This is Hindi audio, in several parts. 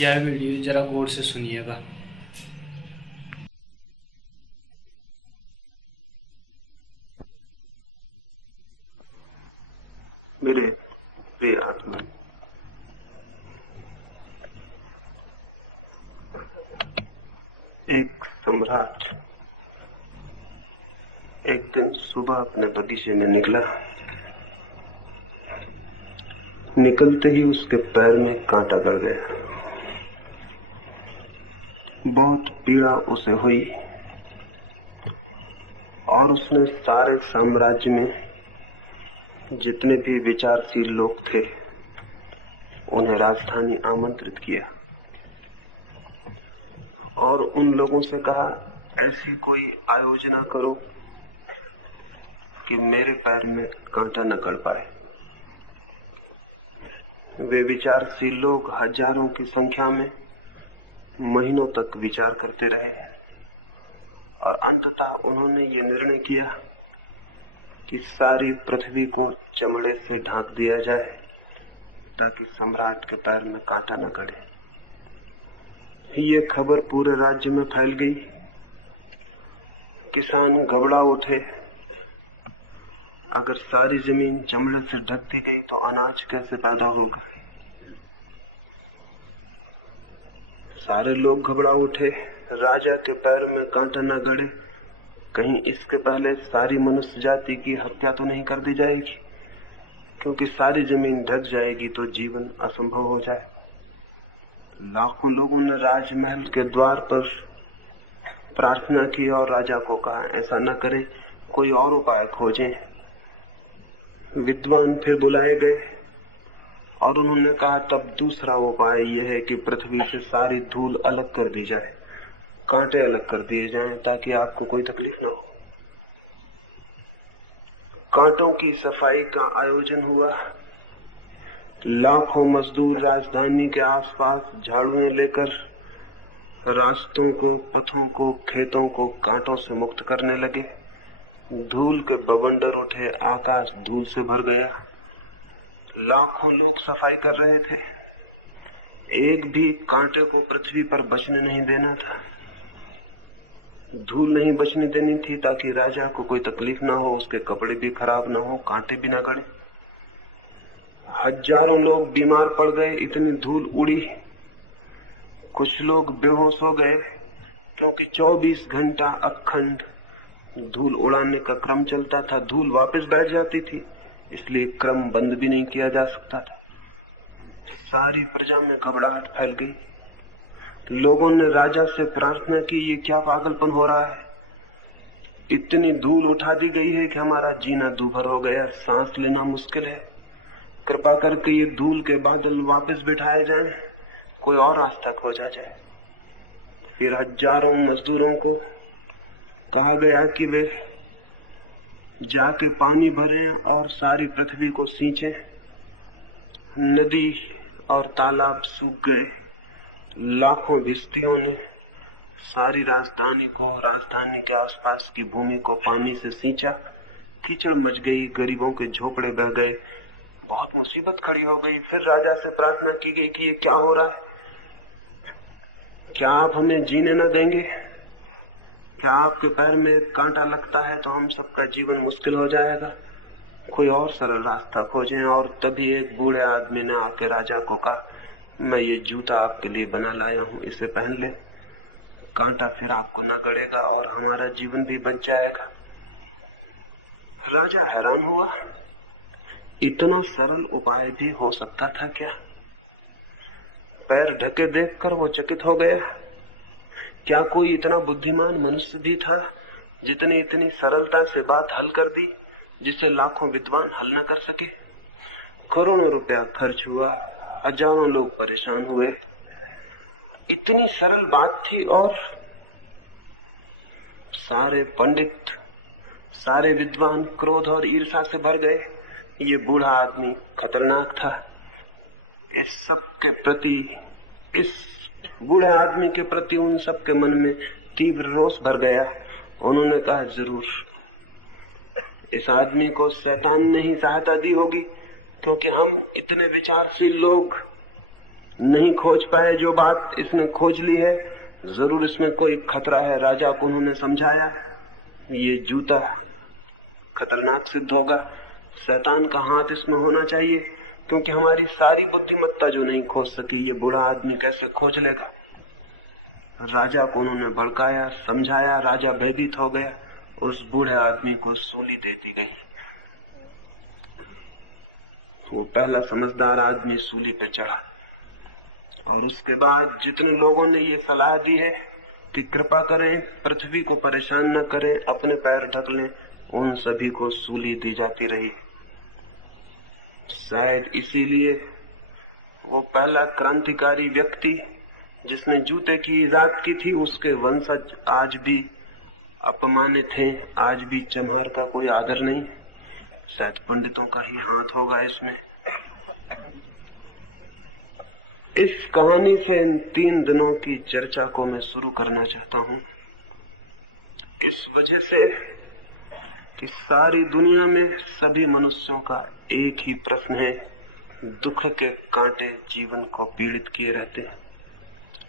यह वीडियो जरा गौर से सुनिएगा। मेरे प्रिय आत्मा, एक सम्राट एक दिन सुबह अपने बगीचे में निकला। निकलते ही उसके पैर में कांटा गड़ गया। बहुत पीड़ा उसे हुई और उसने सारे साम्राज्य में जितने भी विचारशील लोग थे उन्हें राजधानी आमंत्रित किया और उन लोगों से कहा, ऐसी कोई आयोजना करो कि मेरे पैर में कांटा न गड़ पाए। वे विचारशील लोग हजारों की संख्या में महीनों तक विचार करते रहे और अंततः उन्होंने ये निर्णय किया कि सारी पृथ्वी को चमड़े से ढांक दिया जाए ताकि सम्राट के पैर में कांटा न गड़े। ये खबर पूरे राज्य में फैल गई। किसान घबरा उठे। अगर सारी जमीन चमड़े से ढक दी गई तो अनाज कैसे पैदा होगा। सारे लोग घबरा उठे। राजा के पैर में कांटा न गड़े, कहीं इसके पहले सारी मनुष्य जाति की हत्या तो नहीं कर दी जाएगी, क्योंकि सारी जमीन ढक जाएगी तो जीवन असंभव हो जाए। लाखों लोगों ने राजमहल के द्वार पर प्रार्थना की और राजा को कहा, ऐसा न करें, कोई और उपाय खोजें। विद्वान फिर बुलाए गए और उन्होंने कहा, तब दूसरा उपाय यह है कि पृथ्वी से सारी धूल अलग कर दी जाए, कांटे अलग कर दिए जाएं ताकि आपको कोई तकलीफ न हो। कांटों की सफाई का आयोजन हुआ। लाखों मजदूर राजधानी के आसपास झाड़ुएं लेकर रास्तों को, पथों को, खेतों को कांटों से मुक्त करने लगे। धूल के बवंडर उठे, आकाश धूल से भर गया। लाखों लोग सफाई कर रहे थे। एक भी कांटे को पृथ्वी पर बचने नहीं देना था। धूल नहीं बचने देनी थी ताकि राजा को कोई तकलीफ ना हो, उसके कपड़े भी खराब ना हो, कांटे भी ना गड़े। हजारों लोग बीमार पड़ गए, इतनी धूल उड़ी। कुछ लोग बेहोश हो गए, क्योंकि 24 घंटा अखंड धूल उड़ाने का क्रम चलता था। धूल वापस बैठ जाती थी, इसलिए क्रम बंद भी नहीं किया जा सकता था। सारी प्रजा में घबराहट फैल गई। लोगों ने राजा से प्रार्थना की, ये क्या पागलपन हो रहा है। इतनी धूल उठा दी गई है कि हमारा जीना दूभर हो गया, सांस लेना मुश्किल है। कृपा करके ये धूल के बादल वापस बिठाए जाएं, कोई और रास्ता खोजा जाए। फिर हजारों मजदूरों को कहा गया कि वे जाके पानी भरें और सारी पृथ्वी को सींचें। नदी और तालाब सूख गए। लाखों भिश्तियों ने सारी राजधानी को, राजधानी के आसपास की भूमि को पानी से सींचा। कीचड़ मच गई, गरीबों के झोपड़े बह गए, बहुत मुसीबत खड़ी हो गई। फिर राजा से प्रार्थना की गई कि ये क्या हो रहा है, क्या आप हमें जीने न देंगे? क्या आपके पैर में कांटा लगता है तो हम सबका जीवन मुश्किल हो जाएगा? कोई और सरल रास्ता खोजें। और तभी एक बूढ़े आदमी ने आके राजा को कहा, मैं ये जूता आपके लिए बना लाया हूं, इसे पहन ले, कांटा फिर आपको न गड़ेगा और हमारा जीवन भी बच जाएगा। राजा हैरान हुआ, इतना सरल उपाय भी हो सकता था क्या? पैर ढके देखकर वो चकित हो गया। क्या कोई इतना बुद्धिमान मनुष्य भी था जितने इतनी सरलता से बात हल कर दी, जिसे लाखों विद्वान हल न कर सके? करोड़ों रुपया खर्च हुआ, हजारों लोग परेशान हुए। इतनी सरल बात थी और सारे पंडित, सारे विद्वान क्रोध और ईर्ष्या से भर गए। ये बूढ़ा आदमी खतरनाक था। इस सब के प्रति, इस बूढ़े आदमी के प्रति उन सब के मन में तीव्र रोष भर गया। उन्होंने कहा, जरूर इस आदमी को शैतान ने ही सहायता दी होगी, क्योंकि हम इतने विचारशील लोग नहीं खोज पाए जो बात इसने खोज ली है, जरूर इसमें कोई खतरा है। राजा को उन्होंने समझाया ये जूता खतरनाक सिद्ध होगा, शैतान का हाथ इसमें होना चाहिए, क्योंकि हमारी सारी बुद्धिमत्ता जो नहीं खोज सकी ये बूढ़ा आदमी कैसे खोज लेगा। राजा को उन्होंने भड़काया, समझाया, राजा भयभीत हो गया। उस बूढ़े आदमी को सूली दे दी गई। वो पहला समझदार आदमी सूली पे चढ़ा और उसके बाद जितने लोगों ने ये सलाह दी है कि कृपा करें, पृथ्वी को परेशान न करें, अपने पैर ढक लें, उन सभी को सूली दी जाती रही। शायद इसीलिए वो पहला क्रांतिकारी व्यक्ति जिसने जूते की इजाद की थी, उसके वंशज आज भी अपमानित हैं, आज भी चमहर का कोई आदर नहीं। शायद पंडितों का ही हाथ होगा इसमें। इस कहानी से इन 3 दिनों की चर्चा को मैं शुरू करना चाहता हूं, इस वजह से कि सारी दुनिया में सभी मनुष्यों का एक ही प्रश्न है। दुख के कांटे जीवन को पीड़ित किए रहते हैं,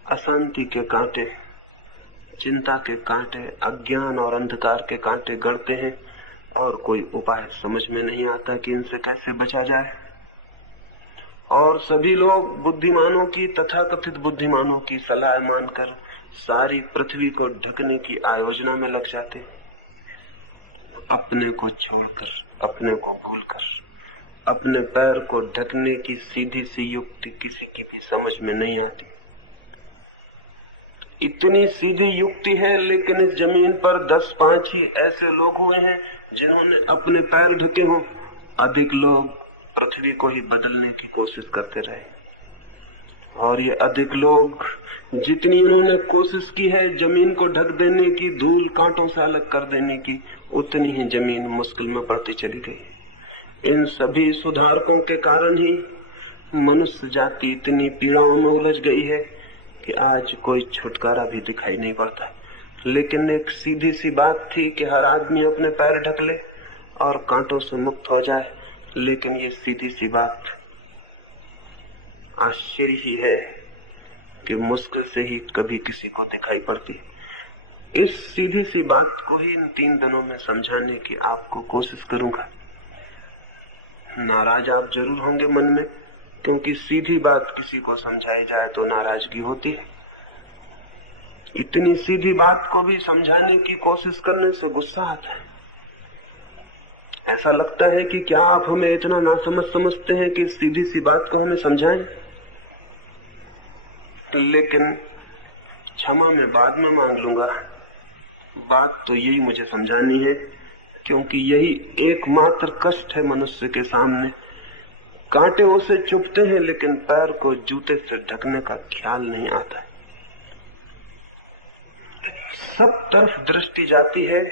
अशांति के कांटे, चिंता के कांटे, अज्ञान और अंधकार के कांटे गढ़ते हैं और कोई उपाय समझ में नहीं आता कि इनसे कैसे बचा जाए। और सभी लोग बुद्धिमानों की, तथाकथित बुद्धिमानों की सलाह मानकर सारी पृथ्वी को ढकने की आयोजना में लग जाते हैं, अपने को छोड़कर, अपने को भूलकर। अपने पैर को ढकने की सीधी सी युक्ति किसी की भी समझ में नहीं आती। इतनी सीधी युक्ति है, लेकिन इस जमीन पर 10-5 ही ऐसे लोग हुए हैं जिन्होंने अपने पैर ढके हों। अधिक लोग पृथ्वी को ही बदलने की कोशिश करते रहे, और ये अधिक लोग जितनी उन्होंने कोशिश की है जमीन को ढक देने की, धूल कांटों से अलग कर देने की, उतनी ही जमीन मुश्किल में पड़ती चली गई। इन सभी सुधारकों के कारण ही मनुष्य जाति इतनी पीड़ाओं में उलझ गई है कि आज कोई छुटकारा भी दिखाई नहीं पड़ता। लेकिन एक सीधी सी बात थी कि हर आदमी अपने पैर ढक ले और कांटों से मुक्त हो जाए, लेकिन ये सीधी सी बात आश्चर्य ही है कि मुश्किल से ही कभी किसी को दिखाई पड़ती। इस सीधी सी बात को ही इन 3 दिनों में समझाने की आपको कोशिश करूंगा। नाराज आप जरूर होंगे मन में, क्योंकि सीधी बात किसी को समझाई जाए तो नाराजगी होती है। इतनी सीधी बात को भी समझाने की कोशिश करने से गुस्सा आता है। ऐसा लगता है कि क्या आप हमें इतना नासमझ समझते हैं कि सीधी सी बात को हमें समझाएं। लेकिन क्षमा मैं बाद में मांग लूंगा, बात तो यही मुझे समझानी है, क्योंकि यही एकमात्र कष्ट है मनुष्य के सामने। कांटे उसे चुभते हैं, लेकिन पैर को जूते से ढकने का ख्याल नहीं आता है। सब तरफ दृष्टि जाती है,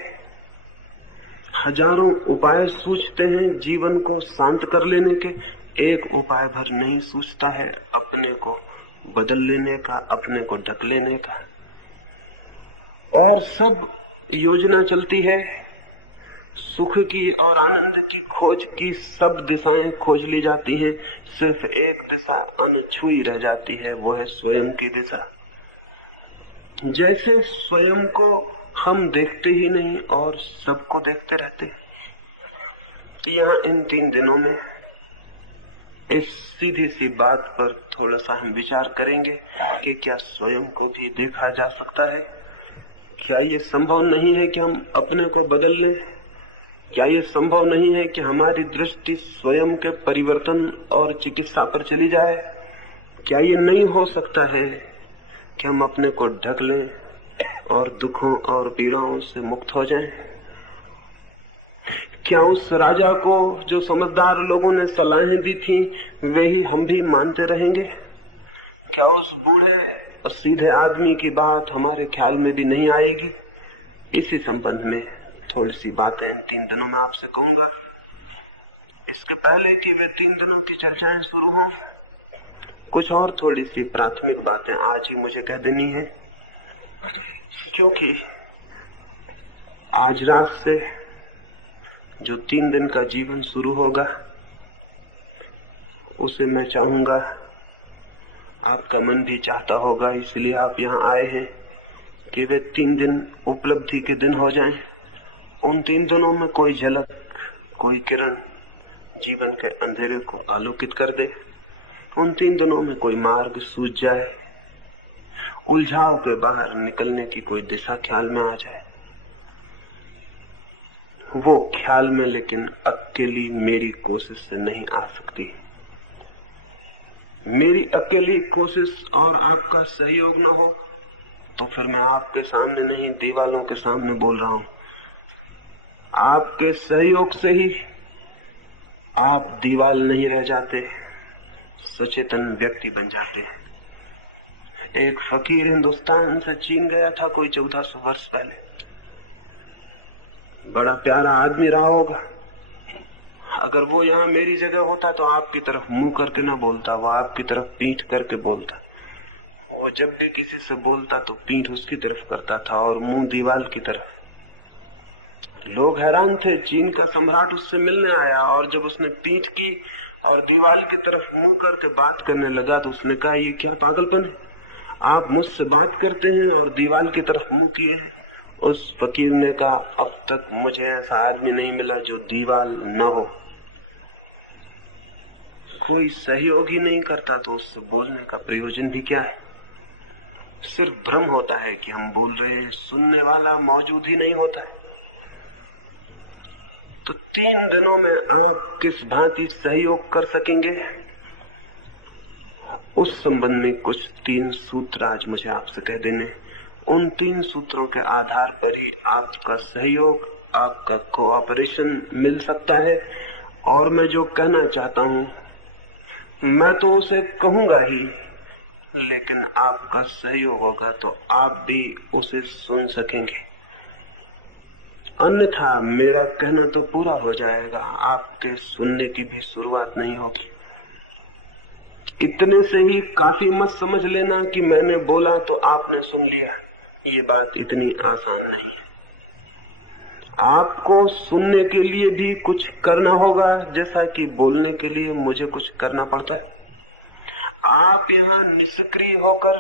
हजारों उपाय सूझते हैं जीवन को शांत कर लेने के, एक उपाय भर नहीं सूझता है अपने को बदल लेने का, अपने को ढक लेने का। और सब योजना चलती है सुख की और आनंद की खोज की, सब दिशाएं खोज ली जाती हैं, सिर्फ एक दिशा अनछुई रह जाती है, वो है स्वयं की दिशा। जैसे स्वयं को हम देखते ही नहीं और सबको देखते रहते हैं। यहाँ इन 3 दिनों में इस सीधी सी बात पर थोड़ा सा हम विचार करेंगे कि क्या स्वयं को भी देखा जा सकता है? क्या ये संभव नहीं है कि हम अपने को बदल लें? क्या ये संभव नहीं है कि हमारी दृष्टि स्वयं के परिवर्तन और चिकित्सा पर चली जाए? क्या ये नहीं हो सकता है कि हम अपने को ढक लें और दुखों और पीड़ाओं से मुक्त हो जाएं? क्या उस राजा को जो समझदार लोगों ने सलाहें दी थी वे ही हम भी मानते रहेंगे? क्या उस बूढ़े और सीधे आदमी की बात हमारे ख्याल में भी नहीं आएगी? इसी संबंध में थोड़ी सी बातें इन 3 दिनों में आपसे कहूंगा। इसके पहले कि वे 3 दिनों की चर्चाएं शुरू हों, कुछ और थोड़ी सी प्राथमिक बातें आज ही मुझे कह देनी है, क्योंकि आज रात से जो 3 दिन का जीवन शुरू होगा उसे मैं चाहूंगा आपका मन भी चाहता होगा, इसलिए आप यहाँ आए हैं कि वे 3 दिन उपलब्धि के दिन हो जाएं। उन 3 दिनों में कोई झलक, कोई किरण जीवन के अंधेरे को आलोकित कर दे। उन 3 दिनों में कोई मार्ग सूझ जाए, उलझाव के बाहर निकलने की कोई दिशा ख्याल में आ जाए। वो ख्याल में लेकिन अकेली मेरी कोशिश से नहीं आ सकती। मेरी अकेली कोशिश और आपका सहयोग न हो तो फिर मैं आपके सामने नहीं, दीवालों के सामने बोल रहा हूं। आपके सहयोग से ही आप दीवाल नहीं रह जाते, सचेतन व्यक्ति बन जाते हैं। एक फकीर हिंदुस्तान से चीन गया था कोई 1400 वर्ष पहले। बड़ा प्यारा आदमी रहा होगा। अगर वो यहाँ मेरी जगह होता तो आपकी तरफ मुंह करके ना बोलता, वो आपकी तरफ पीठ करके बोलता। वो जब भी किसी से बोलता तो पीठ उसकी तरफ करता था और मुंह दीवार की तरफ। लोग हैरान थे। चीन का सम्राट उससे मिलने आया और जब उसने पीठ की और दीवार की तरफ मुंह करके बात करने लगा तो उसने कहा, ये क्या पागलपन है, आप मुझसे बात करते हैं और दीवार की तरफ मुंह किए हैं। उस फकीर ने कहा, अब तक मुझे ऐसा आदमी नहीं मिला जो दीवार न हो। कोई सहयोग ही नहीं करता तो उससे बोलने का प्रयोजन भी क्या है। सिर्फ भ्रम होता है कि हम बोल रहे हैं, सुनने वाला मौजूद ही नहीं होता है। तो 3 दिनों में आप किस भांति सहयोग कर सकेंगे, उस संबंध में कुछ 3 सूत्र आज मुझे आपसे कह देने। उन 3 सूत्रों के आधार पर ही आपका सहयोग, आपका कोऑपरेशन मिल सकता है। और मैं जो कहना चाहता हूं मैं तो उसे कहूंगा ही, लेकिन आपका सहयोग होगा तो आप भी उसे सुन सकेंगे। अन्यथा मेरा कहना तो पूरा हो जाएगा, आपके सुनने की भी शुरुआत नहीं होगी। इतने से ही काफी मत समझ लेना कि मैंने बोला तो आपने सुन लिया। ये बात इतनी आसान नहीं है। आपको सुनने के लिए भी कुछ करना होगा, जैसा कि बोलने के लिए मुझे कुछ करना पड़ता है। आप यहाँ निष्क्रिय होकर,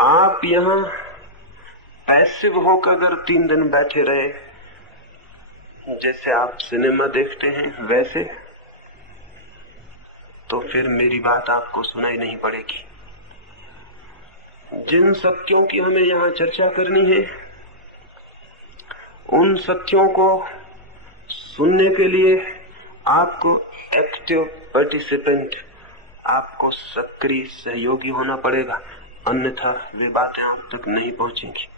आप यहाँ पैसिव होकर अगर 3 दिन बैठे रहे, जैसे आप सिनेमा देखते हैं वैसे, तो फिर मेरी बात आपको सुनाई नहीं पड़ेगी। जिन सत्यों की हमें यहाँ चर्चा करनी है, उन सत्यों को सुनने के लिए आपको एक्टिव पार्टिसिपेंट, आपको सक्रिय सहयोगी होना पड़ेगा, अन्यथा वे बातें आप तक नहीं पहुंचेंगी।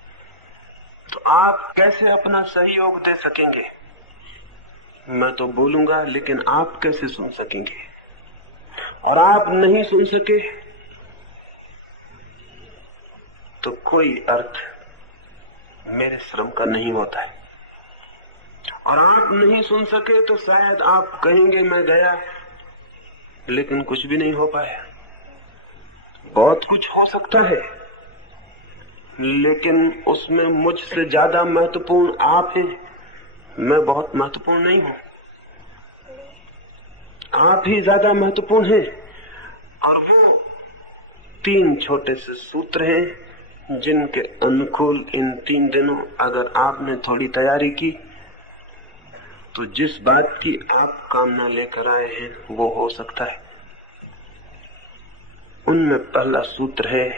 तो आप कैसे अपना सहयोग दे सकेंगे? मैं तो बोलूंगा, लेकिन आप कैसे सुन सकेंगे? और आप नहीं सुन सके तो कोई अर्थ मेरे श्रम का नहीं होता है। और आप नहीं सुन सके तो शायद आप कहेंगे मैं गया, लेकिन कुछ भी नहीं हो पाया। बहुत कुछ हो सकता है, लेकिन उसमें मुझसे ज्यादा महत्वपूर्ण आप हैं। मैं बहुत महत्वपूर्ण नहीं हूं, आप ही ज्यादा महत्वपूर्ण हैं। और वो 3 छोटे से सूत्र हैं जिनके अनुकूल इन 3 दिनों अगर आपने थोड़ी तैयारी की तो जिस बात की आप कामना लेकर आए हैं वो हो सकता है। उनमें पहला सूत्र है,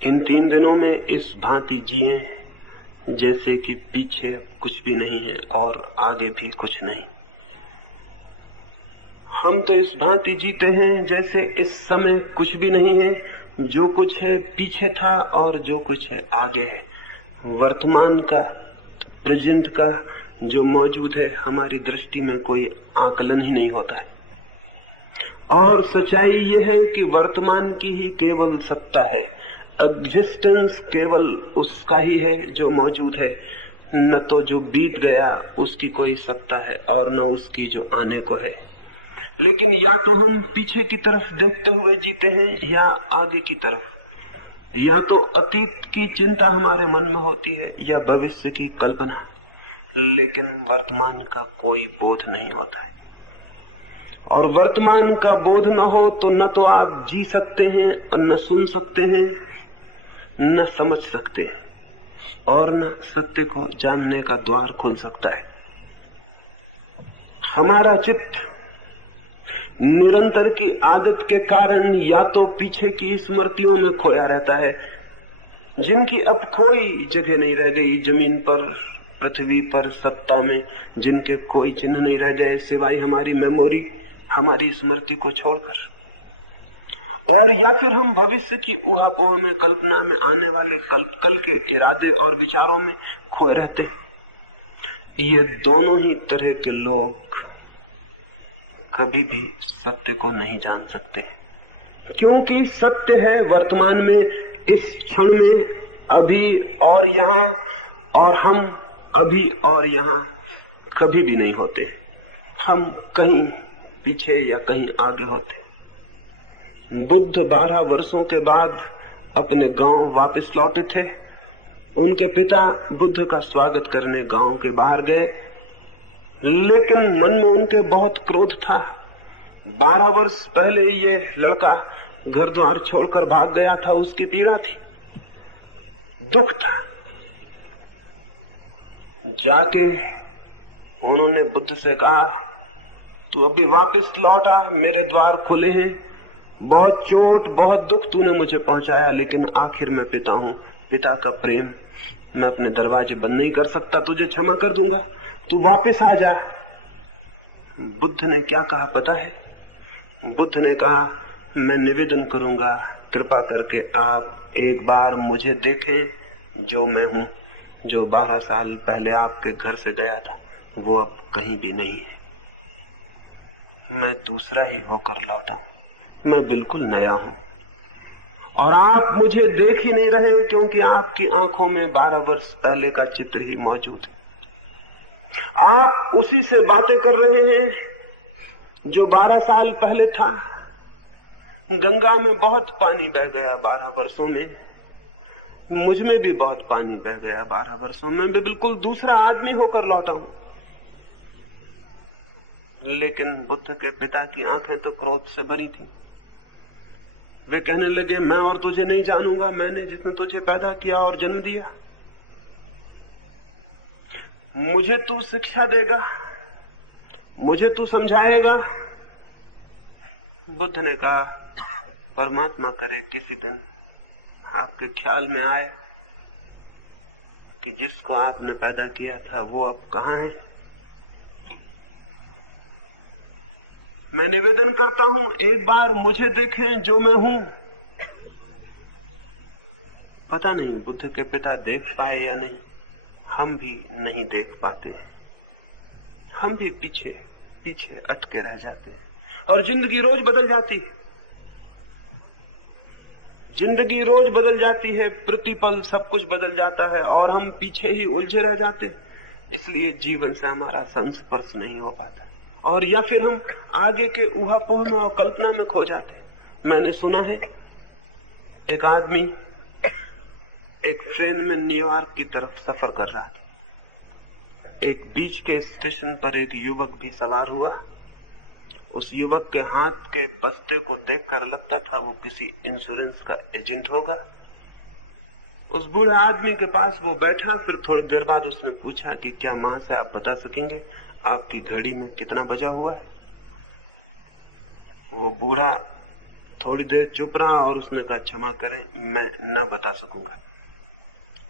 इन 3 दिनों में इस भांति जिए जैसे कि पीछे कुछ भी नहीं है और आगे भी कुछ नहीं। हम तो इस भांति जीते हैं जैसे इस समय कुछ भी नहीं है, जो कुछ है पीछे था और जो कुछ है आगे है। वर्तमान का, प्रेजेंट का जो मौजूद है, हमारी दृष्टि में कोई आकलन ही नहीं होता है। और सच्चाई ये है कि वर्तमान की ही केवल सत्ता है। एग्जिस्टेंस केवल उसका ही है जो मौजूद है, न तो जो बीत गया उसकी कोई सत्ता है और न उसकी जो आने को है। लेकिन या तो हम पीछे की तरफ देखते हुए जीते हैं या आगे की तरफ, या तो अतीत की चिंता हमारे मन में होती है या भविष्य की कल्पना, लेकिन वर्तमान का कोई बोध नहीं होता है। और वर्तमान का बोध न हो तो न तो आप जी सकते हैं और न सुन सकते हैं, न समझ सकते हैं, और न सत्य को जानने का द्वार खुल सकता है। हमारा चित्त निरंतर की आदत के कारण या तो पीछे की स्मृतियों में खोया रहता है, जिनकी अब कोई जगह नहीं रह गई जमीन पर, पृथ्वी पर, सत्ता में, जिनके कोई चिन्ह नहीं रह गए सिवाय हमारी मेमोरी, हमारी स्मृति को छोड़कर। और या फिर हम भविष्य की ऊहापोह में, कल्पना में, आने वाले कल के इरादे और विचारों में खोए रहते। ये दोनों ही तरह के लोग कभी भी सत्य को नहीं जान सकते, क्योंकि सत्य है वर्तमान में, इस क्षण में, अभी और यहाँ, और हम अभी और यहाँ कभी भी नहीं होते। हम कहीं पीछे या कहीं आगे होते। बुद्ध 12 वर्षों के बाद अपने गांव वापस लौटे थे। उनके पिता बुद्ध का स्वागत करने गांव के बाहर गए, लेकिन मन में उनके बहुत क्रोध था। 12 वर्ष पहले ये लड़का घर द्वार छोड़कर भाग गया था, उसकी पीड़ा थी, दुख था। जाके उन्होंने बुद्ध से कहा, तू अभी वापस लौटा, मेरे द्वार खुले हैं, बहुत चोट बहुत दुख तूने मुझे पहुंचाया, लेकिन आखिर मैं पिता हूं, पिता का प्रेम, मैं अपने दरवाजे बंद नहीं कर सकता, तुझे क्षमा कर दूंगा, तू वापस आ जा। बुद्ध ने क्या कहा पता है? बुद्ध ने कहा, मैं निवेदन करूंगा, कृपा करके आप एक बार मुझे देखें जो मैं हूं, जो 12 साल पहले आपके घर से गया था, वो अब कहीं भी नहीं है। मैं दूसरा ही होकर लौटा, मैं बिल्कुल नया हूं, और आप मुझे देख ही नहीं रहे क्योंकि आपकी आंखों में 12 वर्ष पहले का चित्र ही मौजूद है। आप उसी से बातें कर रहे हैं जो 12 साल पहले था। गंगा में बहुत पानी बह गया 12 वर्षों में, मुझ में भी बहुत पानी बह गया 12 वर्षों में, मैं बिल्कुल दूसरा आदमी होकर लौटा हूं। लेकिन बुद्ध के पिता की आंखें तो क्रोध से भरी थी। वे कहने लगे, मैं और तुझे नहीं जानूंगा, मैंने जिसने तुझे पैदा किया और जन्म दिया, मुझे तू शिक्षा देगा, मुझे तू समझाएगा। बुद्ध ने कहा, परमात्मा करे किसी दिन आपके ख्याल में आए कि जिसको आपने पैदा किया था वो अब कहाँ है। मैं निवेदन करता हूं, एक बार मुझे देखें जो मैं हूं। पता नहीं बुद्ध के पिता देख पाए या नहीं, हम भी नहीं देख पाते, हम भी पीछे पीछे अटके रह जाते हैं। और जिंदगी रोज बदल जाती है, जिंदगी रोज बदल जाती है, प्रतिपल सब कुछ बदल जाता है और हम पीछे ही उलझे रह जाते हैं। इसलिए जीवन से हमारा संस्पर्श नहीं हो पाता, और या फिर हम आगे के ऊहापोह में और कल्पना में खो जाते हैं। मैंने सुना है एक आदमी एक ट्रेन में न्यूयॉर्क की तरफ सफर कर रहा था। एक बीच के स्टेशन पर एक युवक भी सवार हुआ। उस युवक के हाथ के बस्ते को देखकर लगता था वो किसी इंश्योरेंस का एजेंट होगा। उस बूढ़े आदमी के पास वो बैठा, फिर थोड़ी देर बाद उसने पूछा कि क्या मां से आप बता सकेंगे आपकी घड़ी में कितना बजा हुआ है? वो बूढ़ा थोड़ी देर चुप रहा और उसने कहा, क्षमा करें, मैं न बता सकूंगा।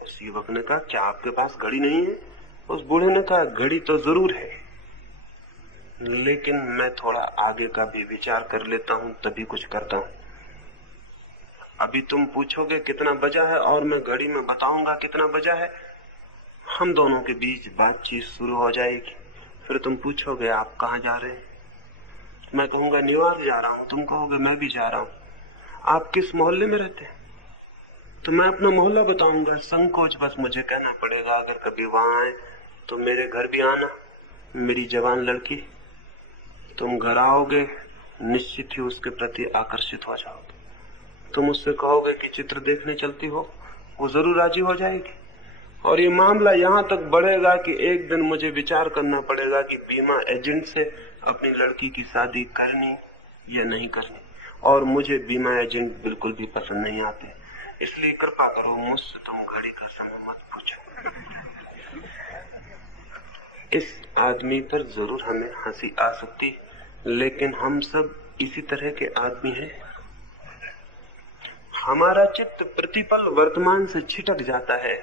उस युवक ने कहा, क्या आपके पास घड़ी नहीं है? उस बूढ़े ने कहा, घड़ी तो जरूर है, लेकिन मैं थोड़ा आगे का भी विचार कर लेता हूं, तभी कुछ करता हूं। अभी तुम पूछोगे कितना बजा है और मैं घड़ी में बताऊंगा कितना बजा है, हम दोनों के बीच बातचीत शुरू हो जाएगी। फिर तुम पूछोगे आप कहाँ जा रहे हैं, मैं कहूंगा न्यूयॉर्क जा रहा हूं, तुम कहोगे मैं भी जा रहा हूं। आप किस मोहल्ले में रहते हैं? तो मैं अपना मोहल्ला बताऊंगा। संकोच बस मुझे कहना पड़ेगा, अगर कभी वहां आए तो मेरे घर भी आना, मेरी जवान लड़की, तुम घर आओगे निश्चित ही उसके प्रति आकर्षित हो जाओगे। तुम उससे कहोगे कि चित्र देखने चलती हो, वो जरूर राजी हो जाएगी। और ये मामला यहाँ तक बढ़ेगा कि एक दिन मुझे विचार करना पड़ेगा कि बीमा एजेंट से अपनी लड़की की शादी करनी या नहीं करनी, और मुझे बीमा एजेंट बिल्कुल भी पसंद नहीं आते, इसलिए कृपा करो मुझसे तुम घड़ी का समय मत पूछो। इस आदमी पर जरूर हमें हंसी आ सकती है, लेकिन हम सब इसी तरह के आदमी हैं। हमारा चित्त प्रतिपल वर्तमान से छिटक जाता है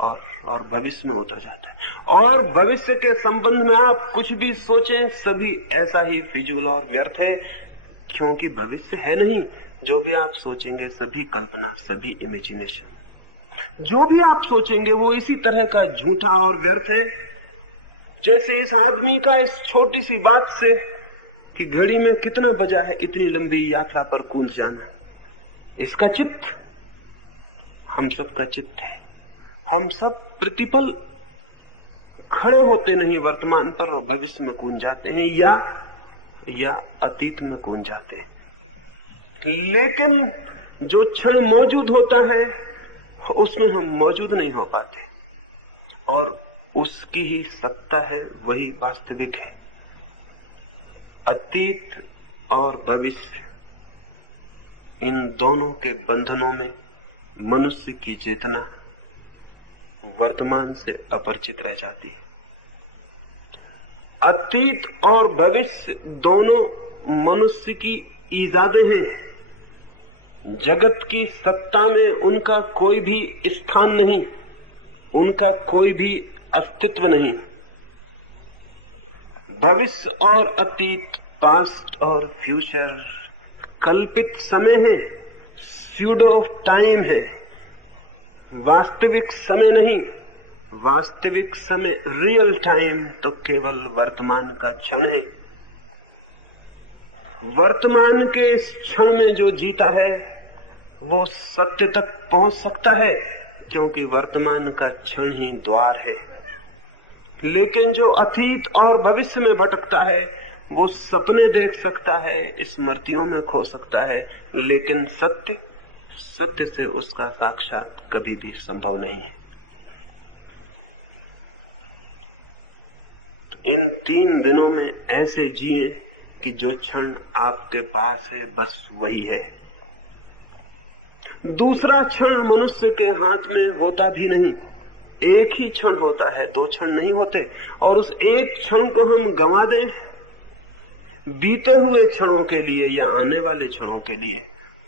और भविष्य में उतर जाता है, और भविष्य के संबंध में आप कुछ भी सोचें सभी ऐसा ही फिजूल और व्यर्थ है, क्योंकि भविष्य है नहीं। जो भी आप सोचेंगे सभी कल्पना, सभी इमेजिनेशन। जो भी आप सोचेंगे वो इसी तरह का झूठा और व्यर्थ है, जैसे इस आदमी का इस छोटी सी बात से कि घड़ी में कितना बजा है इतनी लंबी यात्रा पर कूद जाना। इसका चित्त हम सब का चित्त है। हम सब प्रतिपल खड़े होते नहीं वर्तमान पर और भविष्य में कूद जाते हैं या अतीत में कूद जाते हैं। लेकिन जो क्षण मौजूद होता है उसमें हम मौजूद नहीं हो पाते, और उसकी ही सत्ता है, वही वास्तविक है। अतीत और भविष्य, इन दोनों के बंधनों में मनुष्य की चेतना वर्तमान से अपरिचित रह जाती है। अतीत और भविष्य दोनों मनुष्य की ईजादें हैं। जगत की सत्ता में उनका कोई भी स्थान नहीं, उनका कोई भी अस्तित्व नहीं। भविष्य और अतीत, पास्ट और फ्यूचर कल्पित समय है, स्यूडो टाइम है, वास्तविक समय नहीं। वास्तविक समय, रियल टाइम तो केवल वर्तमान का क्षण है। वर्तमान के इस क्षण में जो जीता है वो सत्य तक पहुंच सकता है, क्योंकि वर्तमान का क्षण ही द्वार है। लेकिन जो अतीत और भविष्य में भटकता है वो सपने देख सकता है, स्मृतियों में खो सकता है, लेकिन सत्य से उसका साक्षात कभी भी संभव नहीं है। इन 3 दिनों में ऐसे जिए कि जो क्षण आपके पास है बस वही है। दूसरा क्षण मनुष्य के हाथ में होता भी नहीं। एक ही क्षण होता है, 2 क्षण नहीं होते, और उस एक क्षण को हम गंवा दें बीते हुए क्षणों के लिए या आने वाले क्षणों के लिए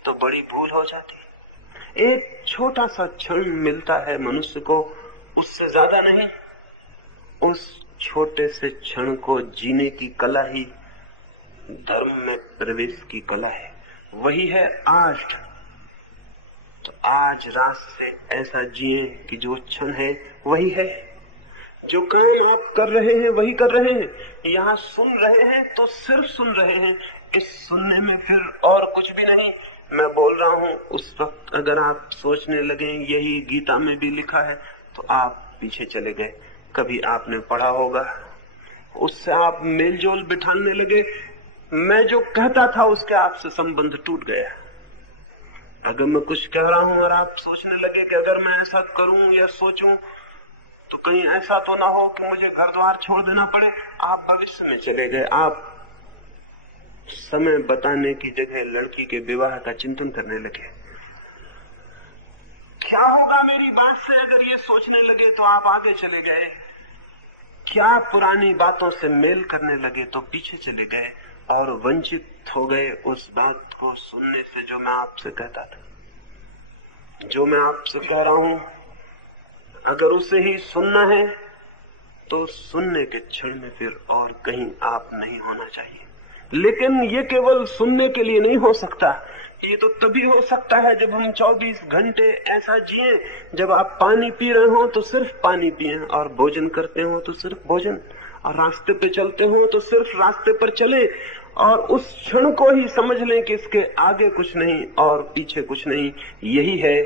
तो बड़ी भूल हो जाती है। एक छोटा सा क्षण मिलता है मनुष्य को, उससे ज्यादा नहीं। उस छोटे से क्षण को जीने की कला ही धर्म में प्रवेश की कला है। वही है आज। तो आज रात से ऐसा जिए कि जो क्षण है वही है। जो काम आप कर रहे हैं वही कर रहे हैं। यहाँ सुन रहे हैं तो सिर्फ सुन रहे हैं, इस सुनने में फिर और कुछ भी नहीं। मैं बोल रहा हूँ उस वक्त अगर आप सोचने लगे यही गीता में भी लिखा है तो आप पीछे चले गए। कभी आपने पढ़ा होगा, उससे आप मेलजोल बिठाने लगे, मैं जो कहता था उसके आपसे संबंध टूट गया। अगर मैं कुछ कह रहा हूं और आप सोचने लगे कि अगर मैं ऐसा करूं या सोचूं तो कहीं ऐसा तो ना हो कि मुझे घर द्वार छोड़ देना पड़े, आप भविष्य में चले गए। आप समय बताने की जगह लड़की के विवाह का चिंतन करने लगे। क्या होगा मेरी बात से अगर ये सोचने लगे तो आप आगे चले गए। क्या पुरानी बातों से मेल करने लगे तो पीछे चले गए और वंचित हो गए उस बात को सुनने से जो मैं आपसे कहता था। जो मैं आपसे कह रहा हूं अगर उसे ही सुनना है तो सुनने के क्षण में फिर और कहीं आप नहीं होना चाहिए। लेकिन ये केवल सुनने के लिए नहीं हो सकता। ये तो तभी हो सकता है जब हम 24 घंटे ऐसा जिए, जब आप पानी पी रहे हो तो सिर्फ पानी पिए, और भोजन करते हो तो सिर्फ भोजन, और रास्ते पे चलते हो तो सिर्फ रास्ते पर चले, और उस क्षण को ही समझ लें कि इसके आगे कुछ नहीं और पीछे कुछ नहीं, यही है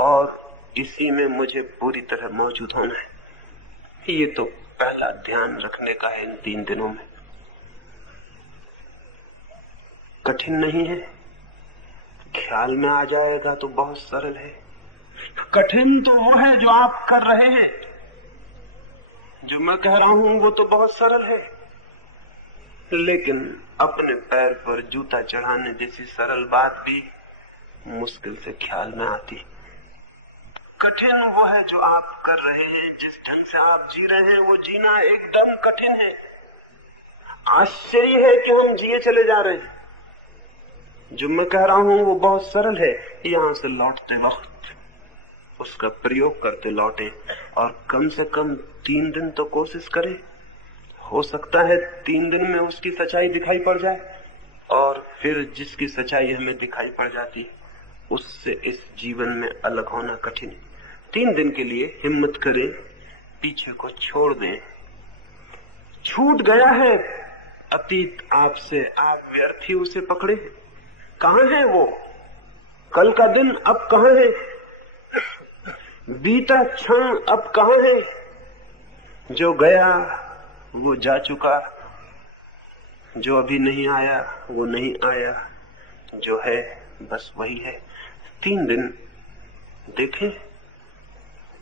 और इसी में मुझे पूरी तरह मौजूद होना है। ये तो पहला ध्यान रखने का है इन 3 दिनों में। कठिन नहीं है, ख्याल में आ जाएगा तो बहुत सरल है। कठिन तो वो है जो आप कर रहे हैं। जो मैं कह रहा हूं वो तो बहुत सरल है, लेकिन अपने पैर पर जूता चढ़ाने जैसी सरल बात भी मुश्किल से ख्याल में आती। कठिन वो है जो आप कर रहे हैं, जिस ढंग से आप जी रहे हैं वो जीना एकदम कठिन है। आश्चर्य है कि हम जिए चले जा रहे हैं। जो मैं कह रहा हूं वो बहुत सरल है। यहां से लौटते वक्त उसका प्रयोग करते लौटे और कम से कम 3 दिन तो कोशिश करें। हो सकता है 3 दिन में उसकी सच्चाई दिखाई पड़ जाए, और फिर जिसकी सच्चाई हमें दिखाई पड़ जाती उससे इस जीवन में अलग होना कठिन है। 3 दिन के लिए हिम्मत करें, पीछे को छोड़ दें। छूट गया है अतीत आपसे, आप व्यर्थ ही उसे पकड़े। कहां है वो? कल का दिन अब कहां है? बीता क्षण अब कहां है? जो गया वो जा चुका, जो अभी नहीं आया वो नहीं आया, जो है बस वही है। 3 दिन देखें,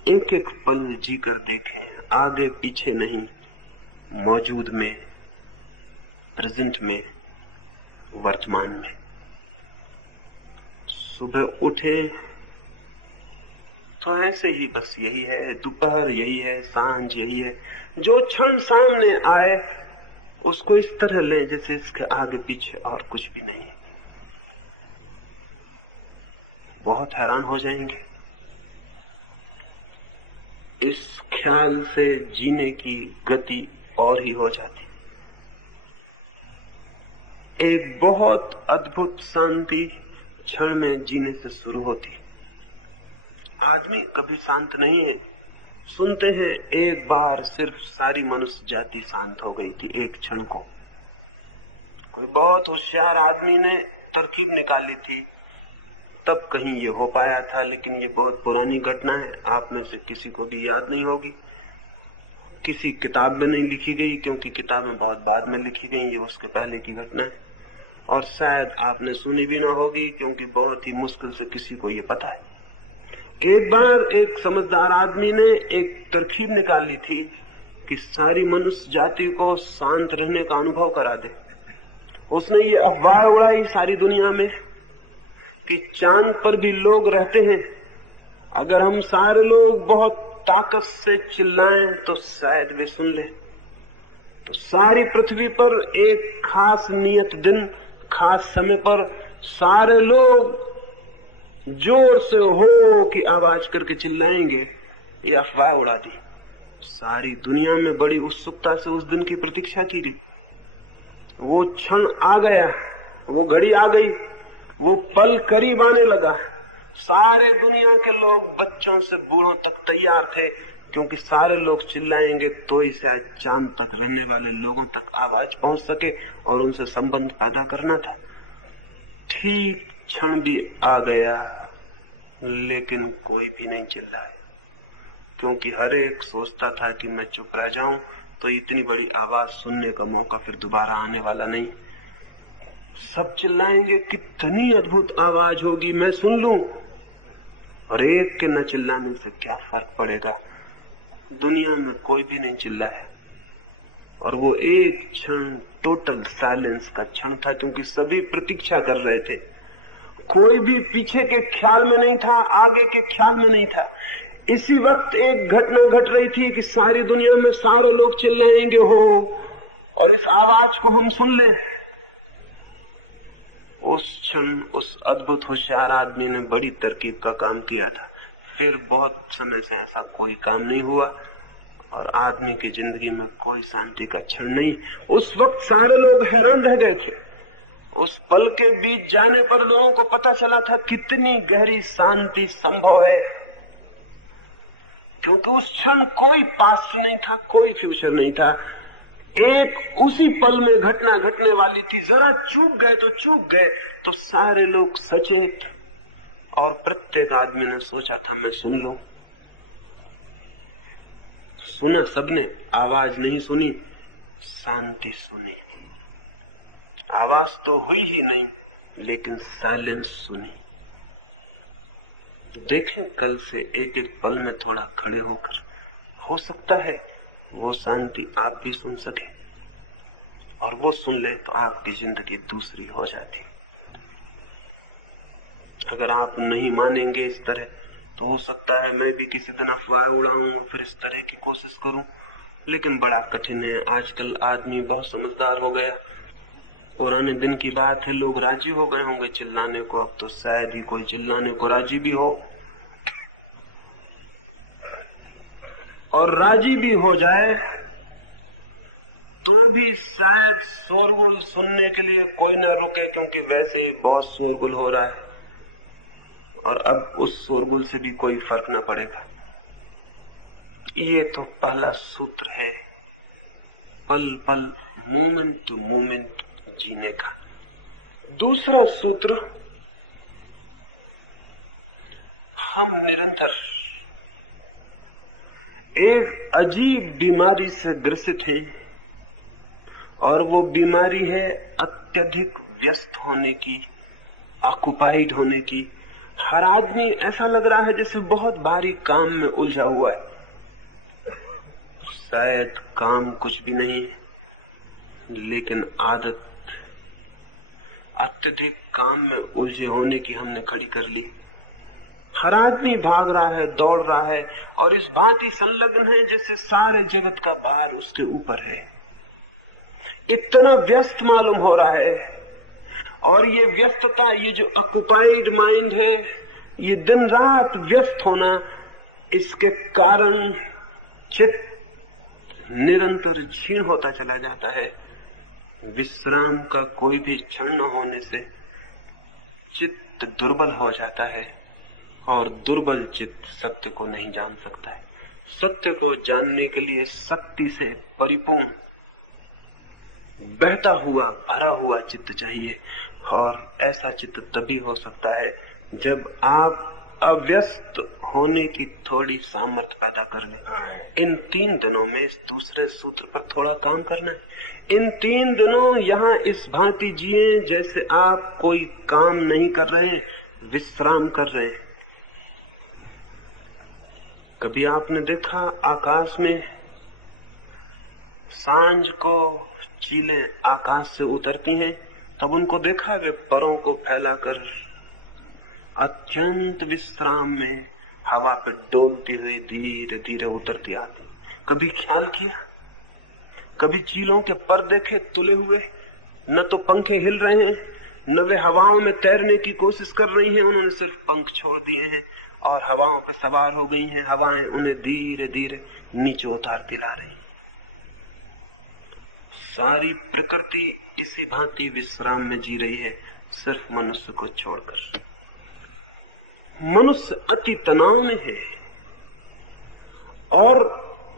एक एक पल जीकर देखें, आगे पीछे नहीं, मौजूद में, प्रेजेंट में, वर्तमान में। सुबह उठे तो ऐसे ही बस यही है, दोपहर यही है, सांझ यही है। जो क्षण सामने आए उसको इस तरह लें जैसे इसके आगे पीछे और कुछ भी नहीं। बहुत हैरान हो जाएंगे। इस ख्याल से जीने की गति और ही हो जाती। एक बहुत अद्भुत शांति क्षण में जीने से शुरू होती। आदमी कभी शांत नहीं है। सुनते हैं एक बार सिर्फ सारी मनुष्य जाति शांत हो गई थी एक क्षण को। कोई बहुत होशियार आदमी ने तरकीब निकाली थी, तब कहीं ये हो पाया था, लेकिन ये बहुत पुरानी घटना है, आप में से किसी को भी याद नहीं होगी। किसी किताब में नहीं लिखी गई, क्योंकि किताबें बहुत बाद में लिखी गई, ये उसके पहले की घटना है। और शायद आपने सुनी भी ना होगी, क्योंकि बहुत ही मुश्किल से किसी को ये पता है। एक बार एक समझदार आदमी ने एक तरकीब निकाली थी कि सारी मनुष्य जाति को शांत रहने का अनुभव करा दे। उसने ये अफवाह उड़ाई सारी दुनिया में कि चांद पर भी लोग रहते हैं, अगर हम सारे लोग बहुत ताकत से चिल्लाएं तो शायद वे सुन लें। तो सारी पृथ्वी पर एक खास नियत दिन, खास समय पर सारे लोग जोर से हो की आवाज करके चिल्लाएंगे। ये अफवाह उड़ा दी। सारी दुनिया में बड़ी उत्सुकता से उस दिन की प्रतीक्षा की गई। वो क्षण आ गया, वो घड़ी आ गई, वो पल करीब आने लगा। सारे दुनिया के लोग बच्चों से बूढ़ों तक तैयार थे, क्योंकि सारे लोग चिल्लाएंगे तो ही शायद चांद तक रहने वाले लोगों तक आवाज पहुंच सके और उनसे संबंध पैदा करना था। ठीक क्षण भी आ गया, लेकिन कोई भी नहीं चिल्लाया, क्योंकि हर एक सोचता था कि मैं चुप रह जाऊं तो इतनी बड़ी आवाज सुनने का मौका फिर दोबारा आने वाला नहीं। सब चिल्लाएंगे, कितनी अद्भुत आवाज होगी, मैं सुन लूं। और एक के न चिल्लाने से क्या फर्क पड़ेगा। दुनिया में कोई भी नहीं चिल्लाया, और वो एक क्षण टोटल साइलेंस का क्षण था, क्योंकि सभी प्रतीक्षा कर रहे थे। कोई भी पीछे के ख्याल में नहीं था, आगे के ख्याल में नहीं था। इसी वक्त एक घटना घट रही थी कि सारी दुनिया में सारे लोग चिल्लाएंगे हो और इस आवाज को हम सुन लें। उस क्षण उस अद्भुत होशियार आदमी ने बड़ी तरकीब का काम किया था। फिर बहुत समय से ऐसा कोई काम नहीं हुआ और आदमी की जिंदगी में कोई शांति का क्षण नहीं। उस वक्त सारे लोग हैरान रह गए थे। उस पल के बीच जाने पर लोगों को पता चला था कितनी गहरी शांति संभव है, क्योंकि उस क्षण कोई पास्ट नहीं था, कोई फ्यूचर नहीं था। एक उसी पल में घटना घटने वाली थी। जरा चूक गए तो चूक गए। तो सारे लोग सचेत, और प्रत्येक आदमी ने सोचा था मैं सुन लूं। सुना सबने, आवाज नहीं सुनी, शांति सुनी। आवाज तो हुई ही नहीं, लेकिन साइलेंस सुनी। देखें कल से एक एक पल में थोड़ा खड़े होकर, हो सकता है वो शांति आप भी सुन सके। और वो सुन ले तो आपकी जिंदगी दूसरी हो जाती। अगर आप नहीं मानेंगे इस तरह तो हो सकता है मैं भी किसी दिन अफवाह उड़ाऊं फिर इस तरह की कोशिश करूं, लेकिन बड़ा कठिन है। आजकल आदमी बहुत समझदार हो गया। पुराने दिन की बात है, लोग राजी हो गए होंगे चिल्लाने को, अब तो शायद ही कोई चिल्लाने को राजी भी हो, और राजी भी हो जाए तो भी शायद शोरगुल सुनने के लिए कोई न रुके, क्योंकि वैसे बहुत शोरगुल हो रहा है और अब उस शोरगुल से भी कोई फर्क न पड़ेगा। ये तो पहला सूत्र है, पल पल मोमेंट टू मोमेंट जीने का। दूसरा सूत्र, हम निरंतर एक अजीब बीमारी से ग्रसित हैं और वो बीमारी है अत्यधिक व्यस्त होने की, ऑक्युपाइड होने की। हर आदमी ऐसा लग रहा है जैसे बहुत भारी काम में उलझा हुआ है। शायद काम कुछ भी नहीं है, लेकिन आदत अत्यधिक काम में उलझे होने की हमने खड़ी कर ली। हर आदमी भाग रहा है, दौड़ रहा है और इस भांति संलग्न है जैसे सारे जगत का भार उसके ऊपर है। इतना व्यस्त मालूम हो रहा है, और ये व्यस्तता, ये जो ऑक्युपाइड माइंड है, ये दिन रात व्यस्त होना, इसके कारण चित्त निरंतर क्षीण होता चला जाता है। विश्राम का कोई भी क्षण न होने से चित्त दुर्बल हो जाता है, और दुर्बल चित्त सत्य को नहीं जान सकता है। सत्य को जानने के लिए शक्ति से परिपूर्ण, बहता हुआ, भरा हुआ चित्त चाहिए, और ऐसा चित्त तभी हो सकता है जब आप अव्यस्त होने की थोड़ी सामर्थ्य पैदा कर लें। इन 3 दिनों में इस दूसरे सूत्र पर थोड़ा काम करना है। इन 3 दिनों यहाँ इस भांति जिए जैसे आप कोई काम नहीं कर रहे हैं, विश्राम कर रहे हैं। कभी आपने देखा आकाश में सांझ को चीलें आकाश से उतरती हैं, तब उनको देखा वे परों को फैलाकर अत्यंत विश्राम में हवा पे डोलती हुई धीरे धीरे उतरती आती। कभी ख्याल किया? कभी चीलों के पर देखे तुले हुए? न तो पंखे हिल रहे हैं, न वे हवाओं में तैरने की कोशिश कर रही हैं, उन्होंने सिर्फ पंख छोड़ दिए हैं और हवाओं पर सवार हो गई हैं। हवाएं उन्हें धीरे धीरे नीचे उतारती ला रही। सारी प्रकृति इसी भांति विश्राम में जी रही है, सिर्फ मनुष्य को छोड़कर। मनुष्य अति तनाव में है और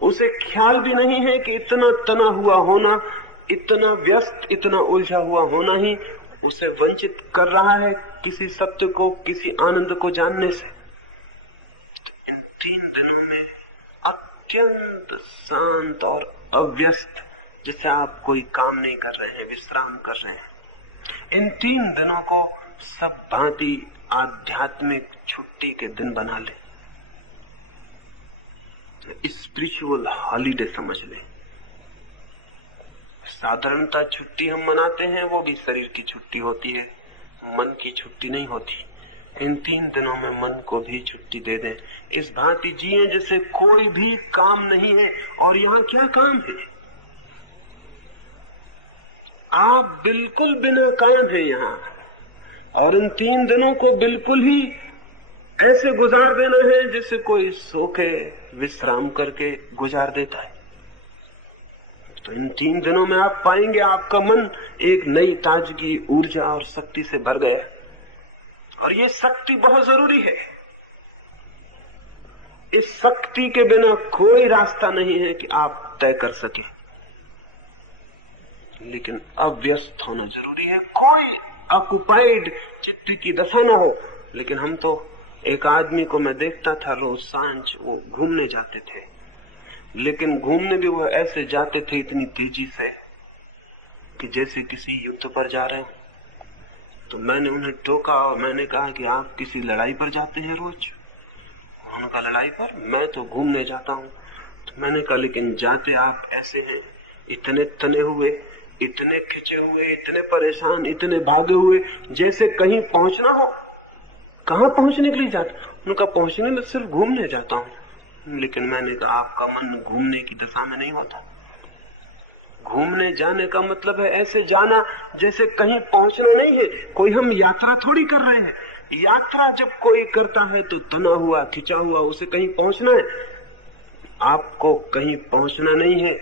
उसे ख्याल भी नहीं है कि इतना तना हुआ होना, इतना व्यस्त, इतना उलझा हुआ होना ही उसे वंचित कर रहा है किसी सत्य को, किसी आनंद को जानने से। इन 3 दिनों में अत्यंत शांत और अव्यस्त, जैसे आप कोई काम नहीं कर रहे हैं, विश्राम कर रहे हैं, इन 3 दिनों को सब भांति आध्यात्मिक छुट्टी के दिन बना ले, स्पिरिचुअल हॉलीडे समझ ले। साधारणतः छुट्टी हम मनाते हैं वो भी शरीर की छुट्टी होती है, मन की छुट्टी नहीं होती। इन 3 दिनों में मन को भी छुट्टी दे दें। इस भांति जिए जैसे कोई भी काम नहीं है। और यहाँ क्या काम है? आप बिल्कुल बिना काम है यहाँ, और इन 3 दिनों को बिल्कुल ही ऐसे गुजार देना है जैसे कोई सो के विश्राम करके गुजार देता है। तो इन 3 दिनों में आप पाएंगे आपका मन एक नई ताजगी, ऊर्जा और शक्ति से भर गया। और ये शक्ति बहुत जरूरी है। इस शक्ति के बिना कोई रास्ता नहीं है कि आप तय कर सके। लेकिन अव्यस्त होना जरूरी है, कोई ऑक्युपाइड चित्त की दशा ना हो। लेकिन हम तो, एक आदमी को मैं देखता था रोज सांझ वो घूमने जाते थे, लेकिन घूमने भी वो ऐसे जाते थे इतनी तेजी से कि जैसे किसी युद्ध पर जा रहे हो। तो मैंने उन्हें टोका और मैंने कहा कि आप किसी लड़ाई पर जाते हैं रोज? उन्होंने कहा लड़ाई पर? मैं तो घूमने जाता हूँ। तो मैंने कहा लेकिन जाते आप ऐसे हैं, इतने तने हुए इतने खिंचे हुए, इतने परेशान, इतने भागे हुए, जैसे कहीं पहुंचना हो। कहाँ पहुंचने के लिए जाता? उनका पहुंचने में सिर्फ घूमने जाता हूं। लेकिन मैंने कहा आपका मन घूमने की दशा में नहीं होता। घूमने जाने का मतलब है ऐसे जाना जैसे कहीं पहुंचना नहीं है। कोई हम यात्रा थोड़ी कर रहे हैं। यात्रा जब कोई करता है तो तना हुआ, खिंचा हुआ, उसे कहीं पहुंचना है। आपको कहीं पहुंचना नहीं है।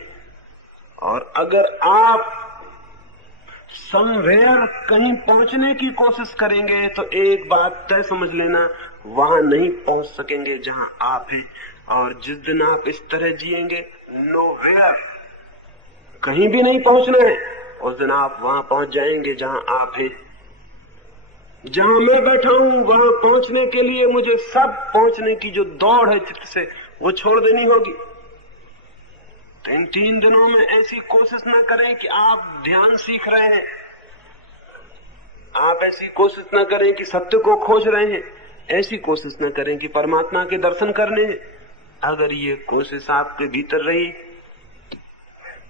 और अगर आप समवेयर कहीं पहुंचने की कोशिश करेंगे तो एक बात तय समझ लेना, वहां नहीं पहुंच सकेंगे जहां आप हैं। और जिस दिन आप इस तरह जिएंगे, नोवेयर, कहीं भी नहीं पहुंचना है, उस दिन आप वहां पहुंच जाएंगे जहां आप हैं। जहां मैं बैठा हूं वहां पहुंचने के लिए मुझे सब पहुंचने की जो दौड़ है चित्त से, वो छोड़ देनी होगी। तो इन 3 दिनों में ऐसी कोशिश न करें कि आप ध्यान सीख रहे हैं। आप ऐसी कोशिश न करें कि सत्य को खोज रहे हैं। ऐसी कोशिश न करें कि परमात्मा के दर्शन करने हैं। अगर ये कोशिश आपके भीतर रही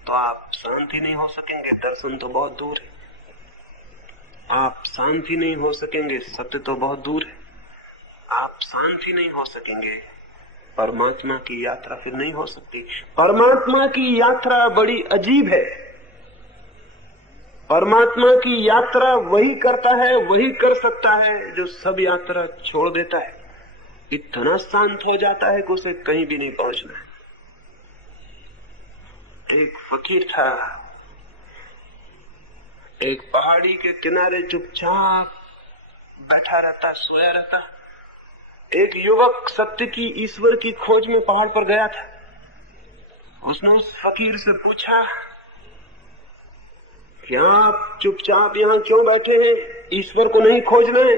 तो आप शांति नहीं हो सकेंगे। दर्शन तो बहुत दूर है। आप शांति नहीं हो सकेंगे। सत्य तो बहुत दूर है। आप शांति नहीं हो सकेंगे। परमात्मा की यात्रा फिर नहीं हो सकती। परमात्मा की यात्रा बड़ी अजीब है। परमात्मा की यात्रा वही करता है, वही कर सकता है जो सब यात्रा छोड़ देता है। इतना शांत हो जाता है कि उसे कहीं भी नहीं पहुंचना है। एक फकीर था, एक पहाड़ी के किनारे चुपचाप बैठा रहता, सोया रहता। एक युवक सत्य की, ईश्वर की खोज में पहाड़ पर गया था। उसने उस फकीर से पूछा कि आप चुपचाप यहां क्यों बैठे हैं, ईश्वर को नहीं खोजना है?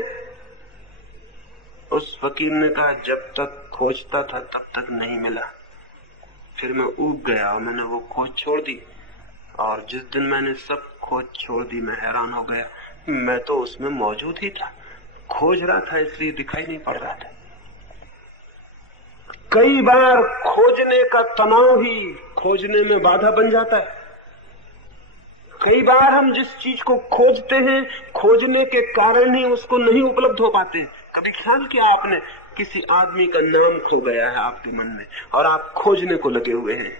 उस फकीर ने कहा, जब तक खोजता था तब तक नहीं मिला। फिर मैं ऊब गया और मैंने वो खोज छोड़ दी। और जिस दिन मैंने सब खोज छोड़ दी, मैं हैरान हो गया। मैं तो उसमें मौजूद ही था, खोज रहा था, इसलिए दिखाई नहीं पड़ रहा था। कई बार खोजने का तनाव ही खोजने में बाधा बन जाता है। कई बार हम जिस चीज को खोजते हैं, खोजने के कारण ही उसको नहीं उपलब्ध हो पाते। कभी ख्याल किया आपने, किसी आदमी का नाम खो गया है आपके मन में और आप खोजने को लगे हुए हैं।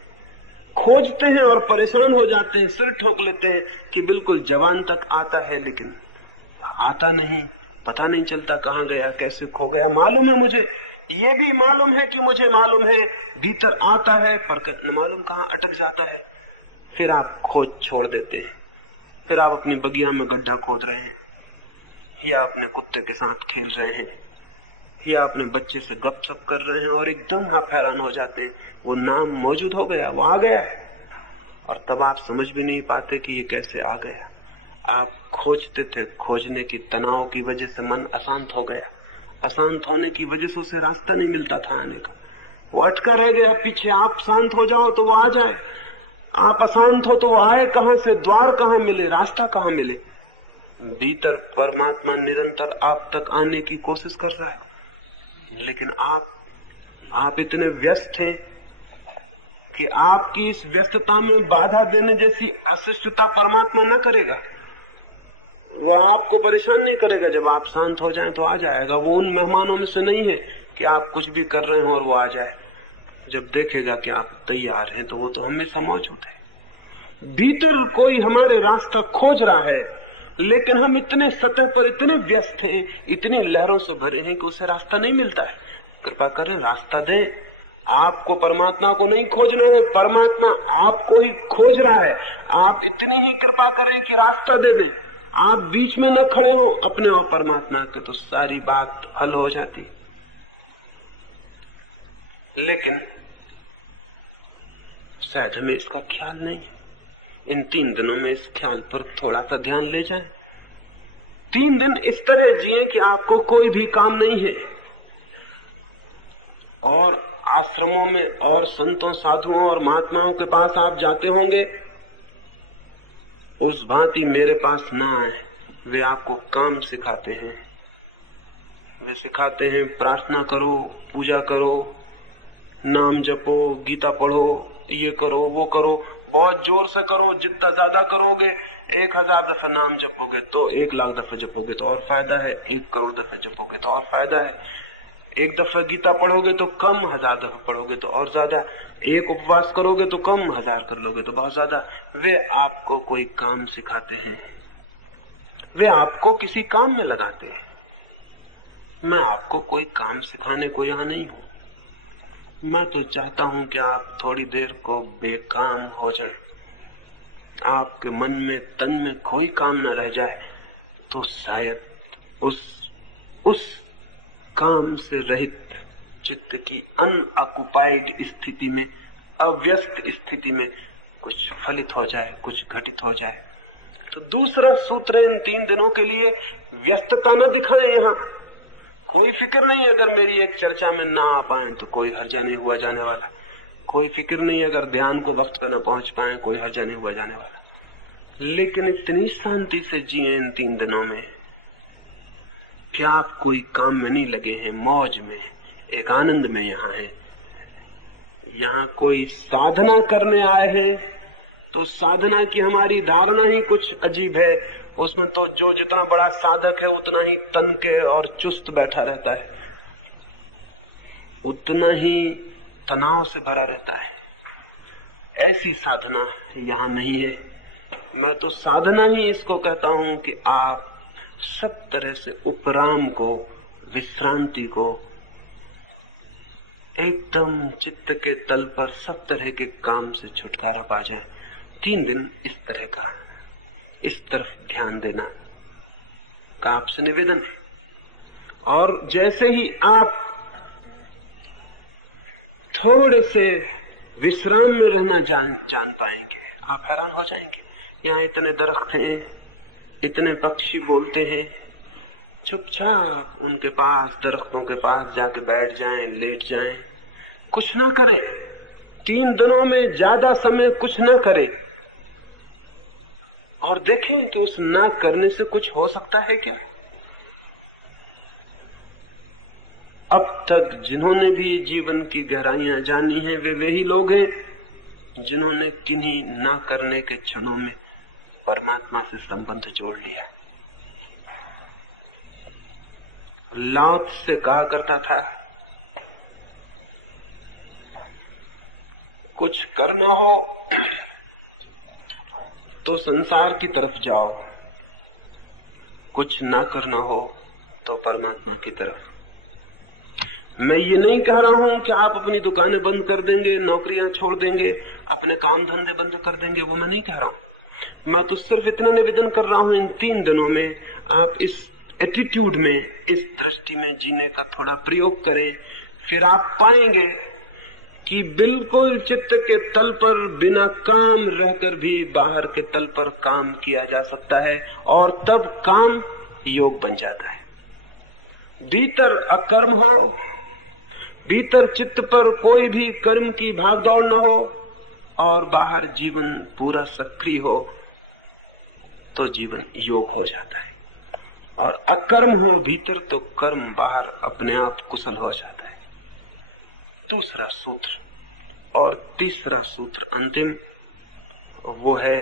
खोजते हैं और परेशान हो जाते हैं, सिर ठोक लेते हैं कि बिल्कुल जवान तक आता है लेकिन आता नहीं, पता नहीं चलता कहाँ गया, कैसे खो गया। मालूम है मुझे, ये भी मालूम है कि मुझे मालूम है, भीतर आता है पर न मालूम कहाँ अटक जाता है। फिर आप खोज छोड़ देते हैं। फिर आप अपनी बगिया में गड्ढा खोद रहे हैं, या अपने कुत्ते के साथ खेल रहे हैं, या अपने बच्चे से गपशप कर रहे हैं और एकदम आप हैरान हो जाते हैं, वो नाम मौजूद हो गया, वो आ गया है। और तब आप समझ भी नहीं पाते कि ये कैसे आ गया। आप खोजते थे, खोजने की तनाव की वजह से मन अशांत हो गया। अशांत होने की वजह से उसे रास्ता नहीं मिलता था आने का, वो अटका रह गया पीछे। आप शांत हो जाओ तो वो आ जाए, आप अशांत हो तो वो आए कहां से, द्वार कहां मिले, रास्ता कहां मिले। भीतर परमात्मा निरंतर आप तक आने की कोशिश कर रहा है, लेकिन आप इतने व्यस्त हैं कि आपकी इस व्यस्तता में बाधा देने जैसी अशिष्टता परमात्मा न करेगा। वो आपको परेशान नहीं करेगा। जब आप शांत हो जाएं तो आ जाएगा। वो उन मेहमानों में से नहीं है कि आप कुछ भी कर रहे हो और वो आ जाए। जब देखेगा कि आप तैयार हैं तो वो तो हमेशा मौजूद है। भीतर कोई हमारे रास्ता खोज रहा है, लेकिन हम इतने सतह पर इतने व्यस्त हैं, इतनी लहरों से भरे हैं कि उसे रास्ता नहीं मिलता है। कृपा करें, रास्ता दें। आपको परमात्मा को नहीं खोजना है, परमात्मा आपको ही खोज रहा है। आप इतनी ही कृपा करें कि रास्ता दे दें। आप बीच में न खड़े हो अपने और परमात्मा के, तो सारी बात हल हो जाती। लेकिन शायद हमें इसका ख्याल नहीं है। इन 3 दिनों में इस ख्याल पर थोड़ा सा ध्यान ले जाएं। 3 दिन इस तरह जिए कि आपको कोई भी काम नहीं है, और आश्रमों में और संतों, साधुओं और महात्माओं के पास आप जाते होंगे, उस भांति मेरे पास ना आए। वे आपको काम सिखाते हैं। वे सिखाते हैं प्रार्थना करो, पूजा करो, नाम जपो, गीता पढ़ो, ये करो, वो करो। बहुत जोर से करो, जितना ज्यादा करोगे 1000 दफा नाम जपोगे तो 1,00,000 दफा जपोगे तो और फायदा है, 1 करोड़ दफा जपोगे तो और फायदा है, 1 दफा गीता पढ़ोगे तो कम, 1000 दफा पढ़ोगे तो और ज्यादा, 1 उपवास करोगे तो कम, 1000 कर लोगे तो बहुत ज्यादा। वे आपको कोई काम सिखाते हैं, वे आपको किसी काम में लगाते हैं। मैं आपको कोई काम सिखाने को यहां नहीं हूं। मैं तो चाहता हूं कि आप थोड़ी देर को बेकाम हो जाएं, आपके मन में तन में कोई काम न रह जाए, तो शायद उस काम से रहित चित्त की अनऑक्युपाइड स्थिति में, अव्यस्त स्थिति में कुछ फलित हो जाए, कुछ घटित हो जाए। तो दूसरा सूत्र इन 3 दिनों के लिए, व्यस्तता न दिखाएं। यहाँ कोई फिक्र नहीं, अगर मेरी एक चर्चा में ना आ पाए तो कोई हर्जा नहीं हुआ जाने वाला। कोई फिक्र नहीं अगर ध्यान को वक्त पर न पहुंच पाए, कोई हर्जा नहीं हुआ जाने वाला। लेकिन इतनी शांति से जिए इन 3 दिनों में कि आप कोई काम में नहीं लगे हैं, मौज में, एक आनंद में यहाँ है। यहाँ कोई साधना करने आए हैं तो साधना की हमारी धारणा ही कुछ अजीब है। उसमें तो जो जितना बड़ा साधक है उतना ही तनके और चुस्त बैठा रहता है, उतना ही तनाव से भरा रहता है। ऐसी साधना यहाँ नहीं है। मैं तो साधना ही इसको कहता हूं कि आप सब तरह से उपराम को, विश्रांति को, एकदम चित्त के तल पर सब तरह के काम से छुटकारा पा जाए। 3 दिन इस तरह का, इस तरफ ध्यान देना का आपसे निवेदन है। और जैसे ही आप थोड़े से विश्राम में रहना जान पाएंगे, आप हैरान हो जाएंगे। यहाँ इतने दरख्त हैं, इतने पक्षी बोलते हैं, चुपचाप उनके पास, दरख्तों के पास जाके बैठ जाएं, लेट जाएं, कुछ ना करें। 3 दिनों में ज्यादा समय कुछ ना करें और देखें कि उस ना करने से कुछ हो सकता है क्या। अब तक जिन्होंने भी जीवन की गहराइयां जानी हैं, वे ही लोग हैं जिन्होंने किन्हीं ना करने के क्षणों में परमात्मा से संबंध जोड़ लिया। लाओत्से से कहा करता था, कुछ करना हो तो संसार की तरफ जाओ, कुछ ना करना हो तो परमात्मा की तरफ। मैं ये नहीं कह रहा हूं कि आप अपनी दुकानें बंद कर देंगे, नौकरियां छोड़ देंगे, अपने काम धंधे बंद कर देंगे, वो मैं नहीं कह रहा हूं। मैं तो सिर्फ इतना निवेदन कर रहा हूं, इन 3 दिनों में आप इस एटीट्यूड में, इस दृष्टि में जीने का थोड़ा प्रयोग करें। फिर आप पाएंगे कि बिल्कुल चित्त के तल पर बिना काम रहकर भी बाहर के तल पर काम किया जा सकता है, और तब काम योग बन जाता है। भीतर अकर्म हो, भीतर चित्त पर कोई भी कर्म की भागदौड़ न हो, और बाहर जीवन पूरा सक्रिय हो, तो जीवन योग हो जाता है। और अकर्म हो भीतर तो कर्म बाहर अपने आप कुशल हो जाता है। दूसरा सूत्र और तीसरा सूत्र अंतिम, वो है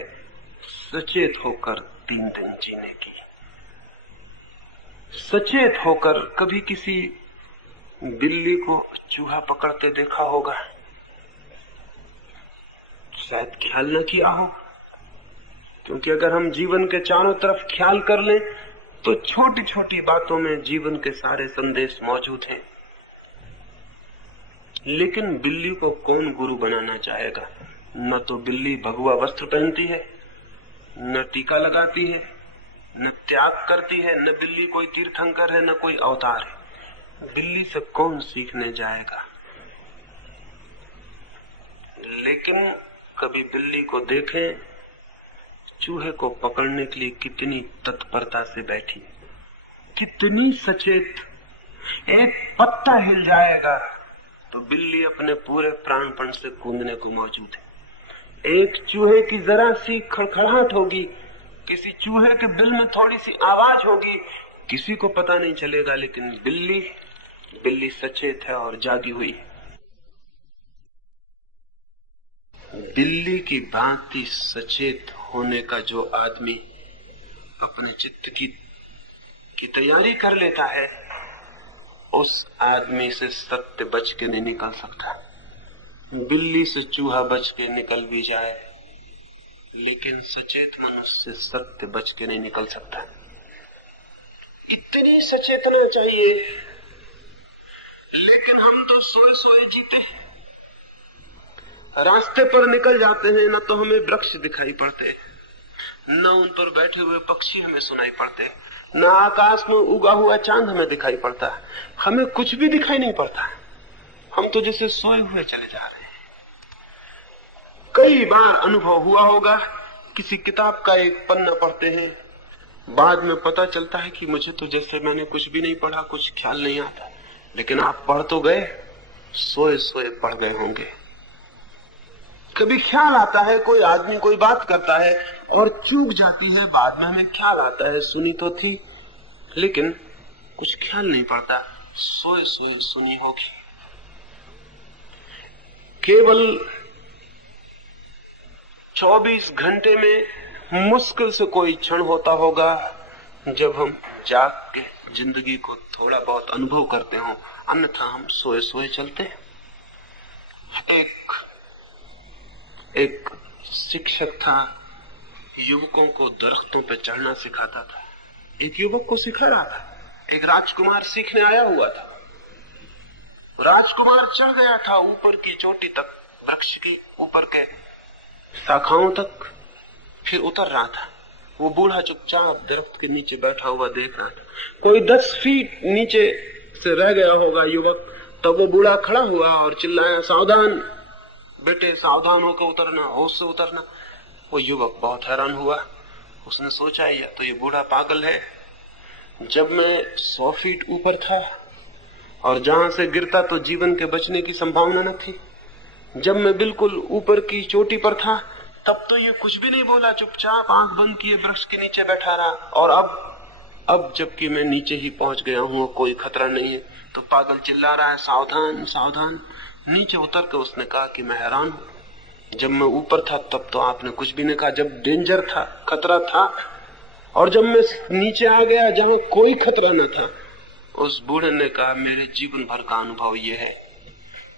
सचेत होकर 3 दिन जीने की। सचेत होकर कभी किसी बिल्ली को चूहा पकड़ते देखा होगा? शायद ख्याल न किया हो, क्योंकि अगर हम जीवन के चारों तरफ ख्याल कर लें तो छोटी छोटी बातों में जीवन के सारे संदेश मौजूद हैं। लेकिन बिल्ली को कौन गुरु बनाना चाहेगा? न तो बिल्ली भगवा वस्त्र पहनती है, न टीका लगाती है, न त्याग करती है, न बिल्ली कोई तीर्थंकर है, न कोई अवतार है। बिल्ली से कौन सीखने जाएगा? लेकिन कभी बिल्ली को देखें, चूहे को पकड़ने के लिए कितनी तत्परता से बैठी, कितनी सचेत। एक पत्ता हिल जाएगा तो बिल्ली अपने पूरे प्राणपण से कूदने को मौजूद है। एक चूहे की जरा सी खड़खड़ाहट होगी, किसी चूहे के बिल में थोड़ी सी आवाज होगी, किसी को पता नहीं चलेगा, लेकिन बिल्ली सचेत है और जागी हुई है। बिल्ली की भांति सचेत होने का जो आदमी अपने चित्त की तैयारी कर लेता है, उस आदमी से सत्य बच के नहीं निकल सकता। बिल्ली से चूहा बच के निकल भी जाए, लेकिन सचेत मनुष्य से सत्य बच के नहीं निकल सकता। इतनी सचेतना चाहिए, लेकिन हम तो सोए सोए जीते हैं। रास्ते पर निकल जाते हैं, न तो हमें वृक्ष दिखाई पड़ते, न उन पर बैठे हुए पक्षी हमें सुनाई पड़ते, न आकाश में उगा हुआ चांद हमें दिखाई पड़ता। हमें कुछ भी दिखाई नहीं पड़ता। हम तो जैसे सोए हुए चले जा रहे हैं। कई बार अनुभव हुआ होगा, किसी किताब का एक पन्ना पढ़ते हैं, बाद में पता चलता है कि मुझे तो जैसे मैंने कुछ भी नहीं पढ़ा, कुछ ख्याल नहीं आता। लेकिन आप पढ़ तो गए, सोए सोए पढ़ गए होंगे। कभी ख्याल आता है, कोई आदमी कोई बात करता है और चूक जाती है, बाद में हमें ख्याल आता है सुनी तो थी, लेकिन कुछ ख्याल नहीं पड़ता, सोए सोए सुनी होगी। केवल 24 घंटे में मुश्किल से कोई क्षण होता होगा जब हम जाग के जिंदगी को थोड़ा बहुत अनुभव करते हो, अन्यथा हम सोए सोए चलते हैं। एक शिक्षक था, युवकों को दरख्तों पर चढ़ना सिखाता था। एक युवक को सिखा रहा था, एक राजकुमार सीखने आया हुआ था। राजकुमार चढ़ गया था ऊपर की चोटी तक, वृक्ष के ऊपर के शाखाओं तक, फिर उतर रहा था। वो बूढ़ा चुपचाप दरख्त के नीचे बैठा हुआ देख रहा था। कोई 10 फीट नीचे से रह गया होगा युवक, तब वो बूढ़ा खड़ा हुआ और चिल्लाया, सावधान बेटे, सावधान होकर उतरना, होश से उतरना। वो युवक बहुत हैरान हुआ। उसने सोचा, या तो ये बूढ़ा पागल है। जब मैं 100 फीट ऊपर था और जहां से गिरता तो जीवन के बचने की संभावना न थी, जब मैं बिल्कुल ऊपर की चोटी पर था तब तो ये कुछ भी नहीं बोला, चुपचाप आंख बंद किए वृक्ष के नीचे बैठा रहा। और अब जबकि मैं नीचे ही पहुंच गया हूं, कोई खतरा नहीं है, तो पागल चिल्ला रहा है, सावधान सावधान। नीचे उतर के उसने कहा कि मैं हैरान हूं, जब मैं ऊपर था तब तो आपने कुछ भी नहीं कहा, जब डेंजर था, खतरा था, और जब मैं नीचे आ गया जहां कोई खतरा न था। उस बूढ़े ने कहा, मेरे जीवन भर का अनुभव यह है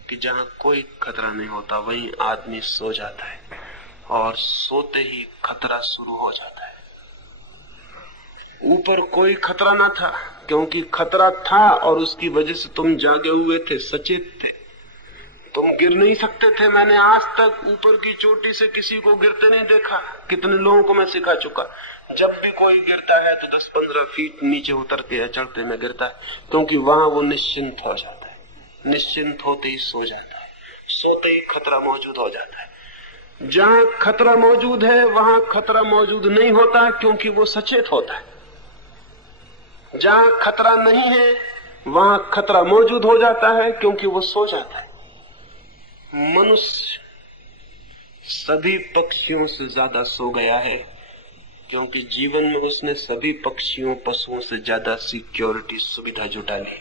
कि जहां कोई खतरा नहीं होता वहीं आदमी सो जाता है, और सोते ही खतरा शुरू हो जाता है। ऊपर कोई खतरा ना था, क्योंकि खतरा था और उसकी वजह से तुम जागे हुए थे, सचेत थे, तुम गिर नहीं सकते थे। मैंने आज तक ऊपर की चोटी से किसी को गिरते नहीं देखा। कितने लोगों को मैं सिखा चुका, जब भी कोई गिरता है तो 10-15 फीट नीचे उतरते या चढ़ते में गिरता है, क्योंकि वहां वो निश्चिंत हो जाता है। निश्चिंत होते ही सो जाता है, सोते ही खतरा मौजूद हो जाता है। जहां खतरा मौजूद है वहां खतरा मौजूद नहीं होता, क्योंकि वो सचेत होता है। जहां खतरा नहीं है वहां खतरा मौजूद हो जाता है, क्योंकि वो सो जाता है। मनुष्य सभी पक्षियों से ज्यादा सो गया है, क्योंकि जीवन में उसने सभी पक्षियों पशुओं से ज्यादा सिक्योरिटी सुविधा जुटा ली।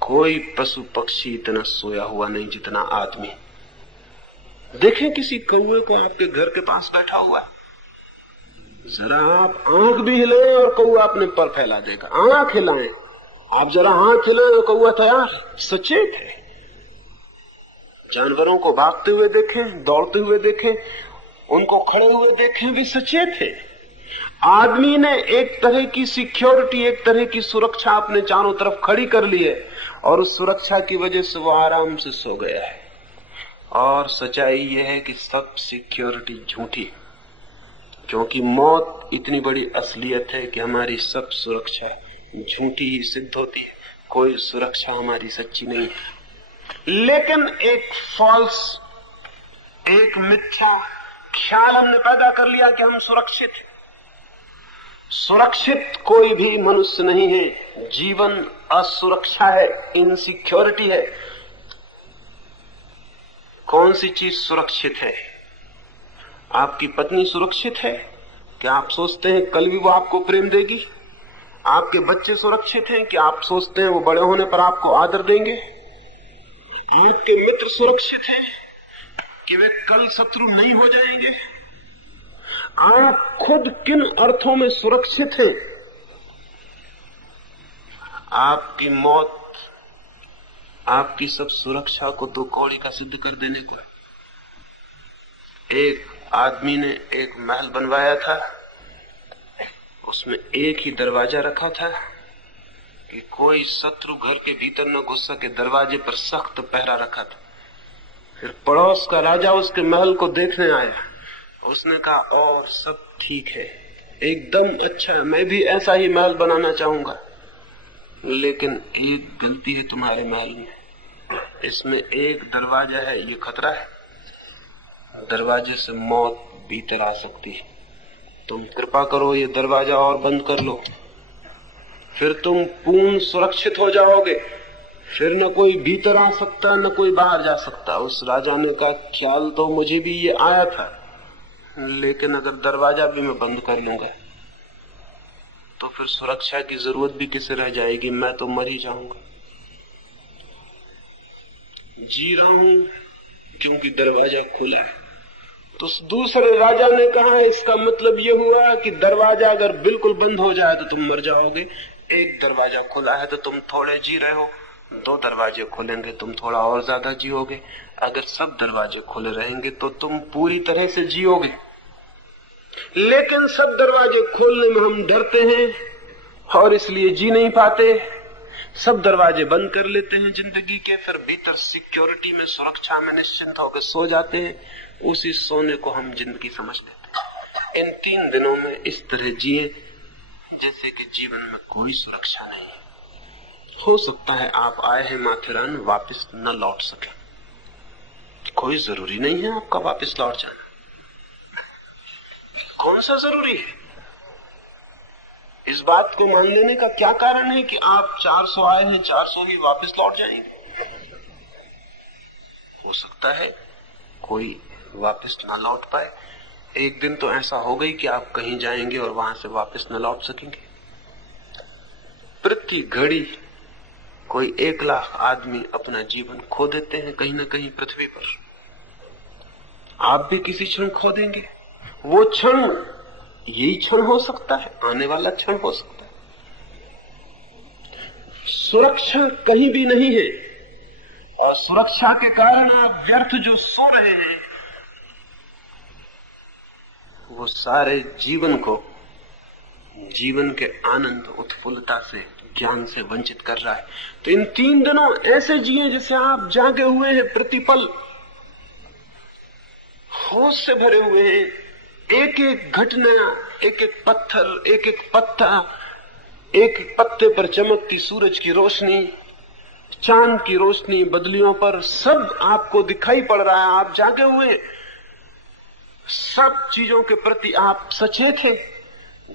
कोई पशु पक्षी इतना सोया हुआ नहीं जितना आदमी। देखें किसी कौवे को आपके घर के पास बैठा हुआ, जरा आप आंख भी हिलाएं और कौवा अपने पर फैला देगा। आंख हिलाएं, आप जरा आंख हिलाएं और कौवा तैयार, सचेत है। जानवरों को भागते हुए देखें, दौड़ते हुए देखें, उनको खड़े हुए देखें, भी सचेत है। आदमी ने एक तरह की सिक्योरिटी, एक तरह की सुरक्षा अपने चारों तरफ खड़ी कर ली है, और उस सुरक्षा की वजह से वो आराम से सो गया है। और सच्चाई यह है कि सब सिक्योरिटी झूठी, क्योंकि मौत इतनी बड़ी असलियत है कि हमारी सब सुरक्षा झूठी ही सिद्ध होती है। कोई सुरक्षा हमारी सच्ची नहीं है। लेकिन एक फॉल्स, एक मिथ्या ख्याल हमने पैदा कर लिया कि हम सुरक्षित हैं। सुरक्षित कोई भी मनुष्य नहीं है। जीवन असुरक्षा है, इनसिक्योरिटी है। कौन सी चीज सुरक्षित है? आपकी पत्नी सुरक्षित है? क्या आप सोचते हैं कल भी वो आपको प्रेम देगी? आपके बच्चे सुरक्षित हैं? क्या आप सोचते हैं वो बड़े होने पर आपको आदर देंगे? आपके मित्र सुरक्षित हैं? कि वे कल शत्रु नहीं हो जाएंगे? आप खुद किन अर्थों में सुरक्षित हैं? आपकी मौत आपकी सब सुरक्षा को दो कौड़ी का सिद्ध कर देने को है। एक आदमी ने एक महल बनवाया था, उसमें एक ही दरवाजा रखा था कि कोई शत्रु घर के भीतर न घुस सके। दरवाजे पर सख्त पहरा रखा था। फिर पड़ोस का राजा उसके महल को देखने आया। उसने कहा और सब ठीक है, एकदम अच्छा है, मैं भी ऐसा ही महल बनाना चाहूंगा, लेकिन एक गलती है तुम्हारे महल में, इसमें एक दरवाजा है, ये खतरा है, दरवाजे से मौत भीतर आ सकती है, तुम कृपा करो ये दरवाजा और बंद कर लो, फिर तुम पूर्ण सुरक्षित हो जाओगे, फिर न कोई भीतर आ सकता न कोई बाहर जा सकता। उस राजा ने कहा ख्याल तो मुझे भी ये आया था, लेकिन अगर दरवाजा भी मैं बंद कर लूंगा तो फिर सुरक्षा की जरूरत भी किसे रह जाएगी, मैं तो मर ही जाऊंगा। जी रहा हूं क्योंकि दरवाजा खुला है। तो दूसरे राजा ने कहा इसका मतलब यह हुआ कि दरवाजा अगर बिल्कुल बंद हो जाए तो तुम मर जाओगे, एक दरवाजा खुला है तो तुम थोड़े जी रहे हो, दो दरवाजे खुलेंगे तुम थोड़ा और ज्यादा जियोगे, अगर सब दरवाजे खुले रहेंगे तो तुम पूरी तरह से जियोगे। लेकिन सब दरवाजे खोलने में हम डरते हैं और इसलिए जी नहीं पाते। सब दरवाजे बंद कर लेते हैं जिंदगी के, फिर भीतर सिक्योरिटी में, सुरक्षा में निश्चिंत होकर सो जाते हैं। उसी सोने को हम जिंदगी समझ लेते हैं। इन 3 दिनों में इस तरह जिए जैसे कि जीवन में कोई सुरक्षा नहीं है। हो सकता है आप आए हैं माथेरान, वापस न लौट सके, कोई जरूरी नहीं है आपका वापस लौट जाना। कौन सा जरूरी है? इस बात को मान लेने का क्या कारण है कि आप 400 आए हैं, 400 ही वापस लौट जाएंगे? हो सकता है कोई वापस ना लौट पाए। एक दिन तो ऐसा हो गई कि आप कहीं जाएंगे और वहां से वापस न लौट सकेंगे। प्रति घड़ी कोई 1 लाख आदमी अपना जीवन खो देते हैं कहीं ना कहीं पृथ्वी पर। आप भी किसी क्षण खो देंगे। वो क्षण यही क्षण हो सकता है, आने वाला क्षण हो सकता है। सुरक्षा कहीं भी नहीं है और सुरक्षा के कारण आप व्यर्थ जो सो रहे हैं वो सारे जीवन को, जीवन के आनंद, उत्फुल्लता से, ज्ञान से वंचित कर रहा है। तो इन 3 दिनों ऐसे जिए जैसे आप जागे हुए हैं, प्रतिपल होश से भरे हुए हैं। एक एक घटना, एक एक पत्थर, एक एक पत्ता, एक एक पत्ते पर चमकती सूरज की रोशनी, चांद की रोशनी बदलियों पर, सब आपको दिखाई पड़ रहा है। आप जागे हुए, सब चीजों के प्रति आप सचेत हैं।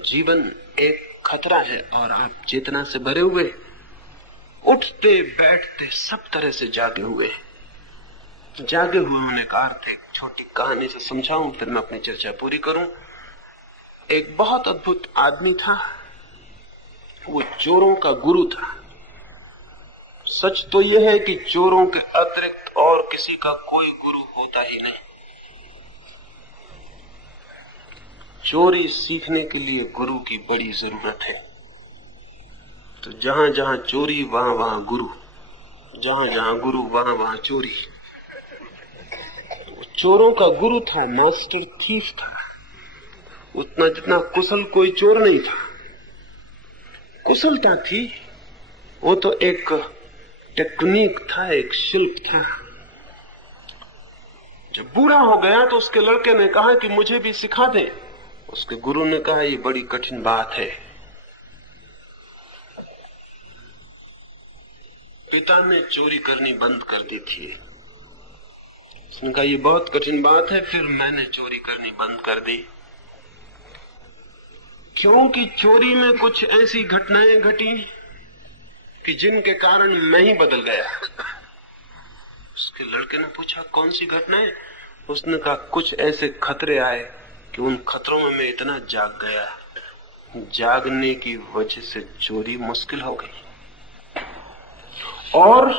जीवन एक खतरा है और आप चेतना से भरे हुए, उठते बैठते सब तरह से जागे हुए। जागे हुए होने का अर्थ एक छोटी कहानी से समझाऊं, फिर मैं अपनी चर्चा पूरी करूं। एक बहुत अद्भुत आदमी था, वो चोरों का गुरु था। सच तो यह है कि चोरों के अतिरिक्त और किसी का कोई गुरु होता ही नहीं। चोरी सीखने के लिए गुरु की बड़ी जरूरत है। तो जहां जहां चोरी वहां वहां गुरु, जहां जहां गुरु वहां वहां चोरी। चोरों का गुरु था, मास्टर थीफ था। उतना जितना कुशल कोई चोर नहीं था। कुशलता थी, वो तो एक टेक्निक था, एक शिल्प था। जब बूढ़ा हो गया तो उसके लड़के ने कहा कि मुझे भी सिखा दे। उसके गुरु ने कहा ये बड़ी कठिन बात है। पिता ने चोरी करनी बंद कर दी थी। उसने कहा ये बहुत कठिन बात है, फिर मैंने चोरी करनी बंद कर दी, क्योंकि चोरी में कुछ ऐसी घटनाएं घटी कि जिनके कारण मैं ही बदल गया। उसके लड़के ने पूछा कौन सी घटनाएं? उसने कहा कुछ ऐसे खतरे आए कि उन खतरों में मैं इतना जाग गया, जागने की वजह से चोरी मुश्किल हो गई। और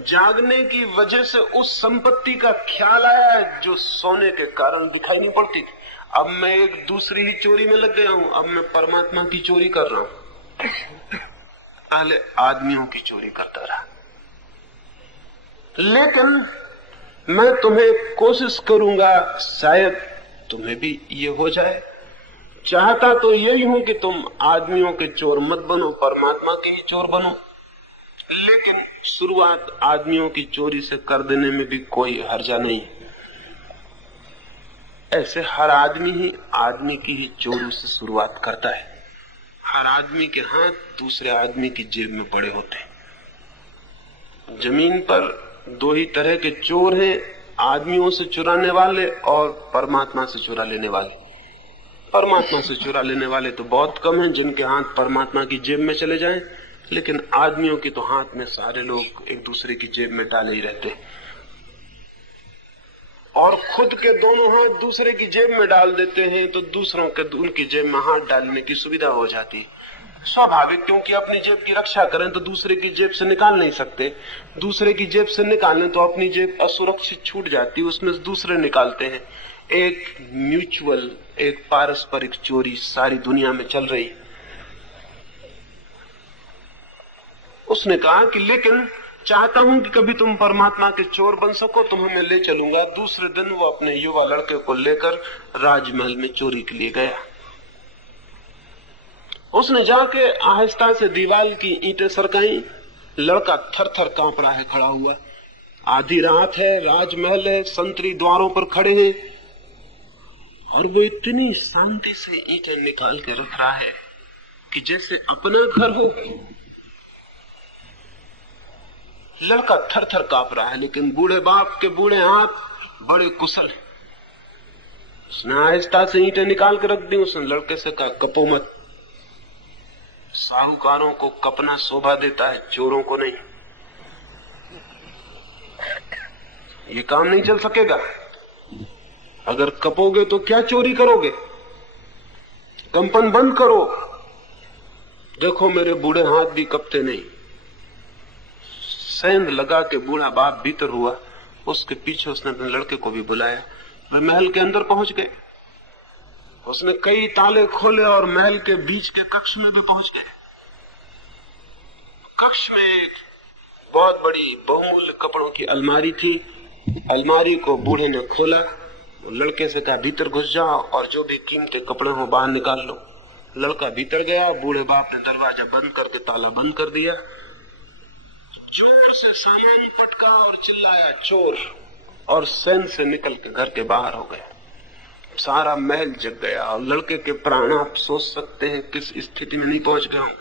जागने की वजह से उस संपत्ति का ख्याल आया जो सोने के कारण दिखाई नहीं पड़ती थी। अब मैं एक दूसरी ही चोरी में लग गया हूं। अब मैं परमात्मा की चोरी कर रहा हूं। पहले आदमियों की चोरी करता रहा। लेकिन मैं तुम्हें कोशिश करूंगा, शायद तुम्हें भी ये हो जाए। चाहता तो यही हूं कि तुम आदमियों के चोर मत बनो, परमात्मा के ही चोर बनो। लेकिन शुरुआत आदमियों की चोरी से कर देने में भी कोई हर्जा नहीं। ऐसे हर आदमी ही आदमी की ही चोरी से शुरुआत करता है। हर आदमी के हाथ दूसरे आदमी की जेब में पड़े होते हैं। जमीन पर दो ही तरह के चोर हैं, आदमियों से चुराने वाले और परमात्मा से चुरा लेने वाले। परमात्मा से चुरा लेने वाले तो बहुत कम हैं जिनके हाथ परमात्मा की जेब में चले जाएं, लेकिन आदमियों की तो हाथ में सारे लोग एक दूसरे की जेब में डाले ही रहते हैं और खुद के दोनों हाथ दूसरे की जेब में डाल देते हैं तो दूसरों के उनकी जेब में हाथ डालने की सुविधा हो जाती। स्वाभाविक, क्योंकि अपनी जेब की रक्षा करें तो दूसरे की जेब से निकाल नहीं सकते। दूसरे की जेब से निकालें तो अपनी जेब असुरक्षित छूट जाती, उसमें से दूसरे निकालते हैं। एक म्यूचुअल, एक पारस्परिक चोरी सारी दुनिया में चल रही। उसने कहा कि लेकिन चाहता हूं कि कभी तुम परमात्मा के चोर बन सको, तुम्हें मैं ले चलूंगा। दूसरे दिन वो अपने युवा लड़के को लेकर राजमहल में चोरी के लिए गया। उसने जाके आहिस्ता से दीवार की ईंटें सरकाई। लड़का थर थर कांप रहा है खड़ा हुआ। आधी रात है, राजमहल है, संतरी द्वारों पर खड़े हैं और वो इतनी शांति से ईंटें निकाल के रख रहा है कि जैसे अपना घर हो। लड़का थर थर कांप रहा है, लेकिन बूढ़े बाप के बूढ़े हाथ बड़े कुशल। उसने आहिस्ता से ईंटें निकाल के रख दी। उसने लड़के से कहा, कपो मत। साहूकारों को कपना शोभा देता है, चोरों को नहीं। ये काम नहीं चल सकेगा। अगर कपोगे तो क्या चोरी करोगे? कंपन बंद करो। देखो मेरे बूढ़े हाथ भी कपते नहीं। सेंध लगा के बूढ़ा बाप भीतर हुआ। उसके पीछे उसने अपने लड़के को भी बुलाया। वे महल के अंदर पहुंच गए। उसने कई ताले खोले और महल के बीच के कक्ष में भी पहुंच गए। कक्ष में एक बहुत बड़ी बहुमूल्य कपड़ों की अलमारी थी। अलमारी को बूढ़े ने खोला। लड़के से कहा, भीतर घुस जाओ और जो भी कीमती कपड़े हो बाहर निकाल लो। लड़का भीतर गया। बूढ़े बाप ने दरवाजा बंद करके ताला बंद कर दिया। जोर से सामान पटका और चिल्लाया, चोर, और सैन से निकल के घर के बाहर हो गया। सारा महल जग गया और लड़के के प्राण आप सोच सकते हैं किस स्थिति में नहीं पहुंच गया हूं।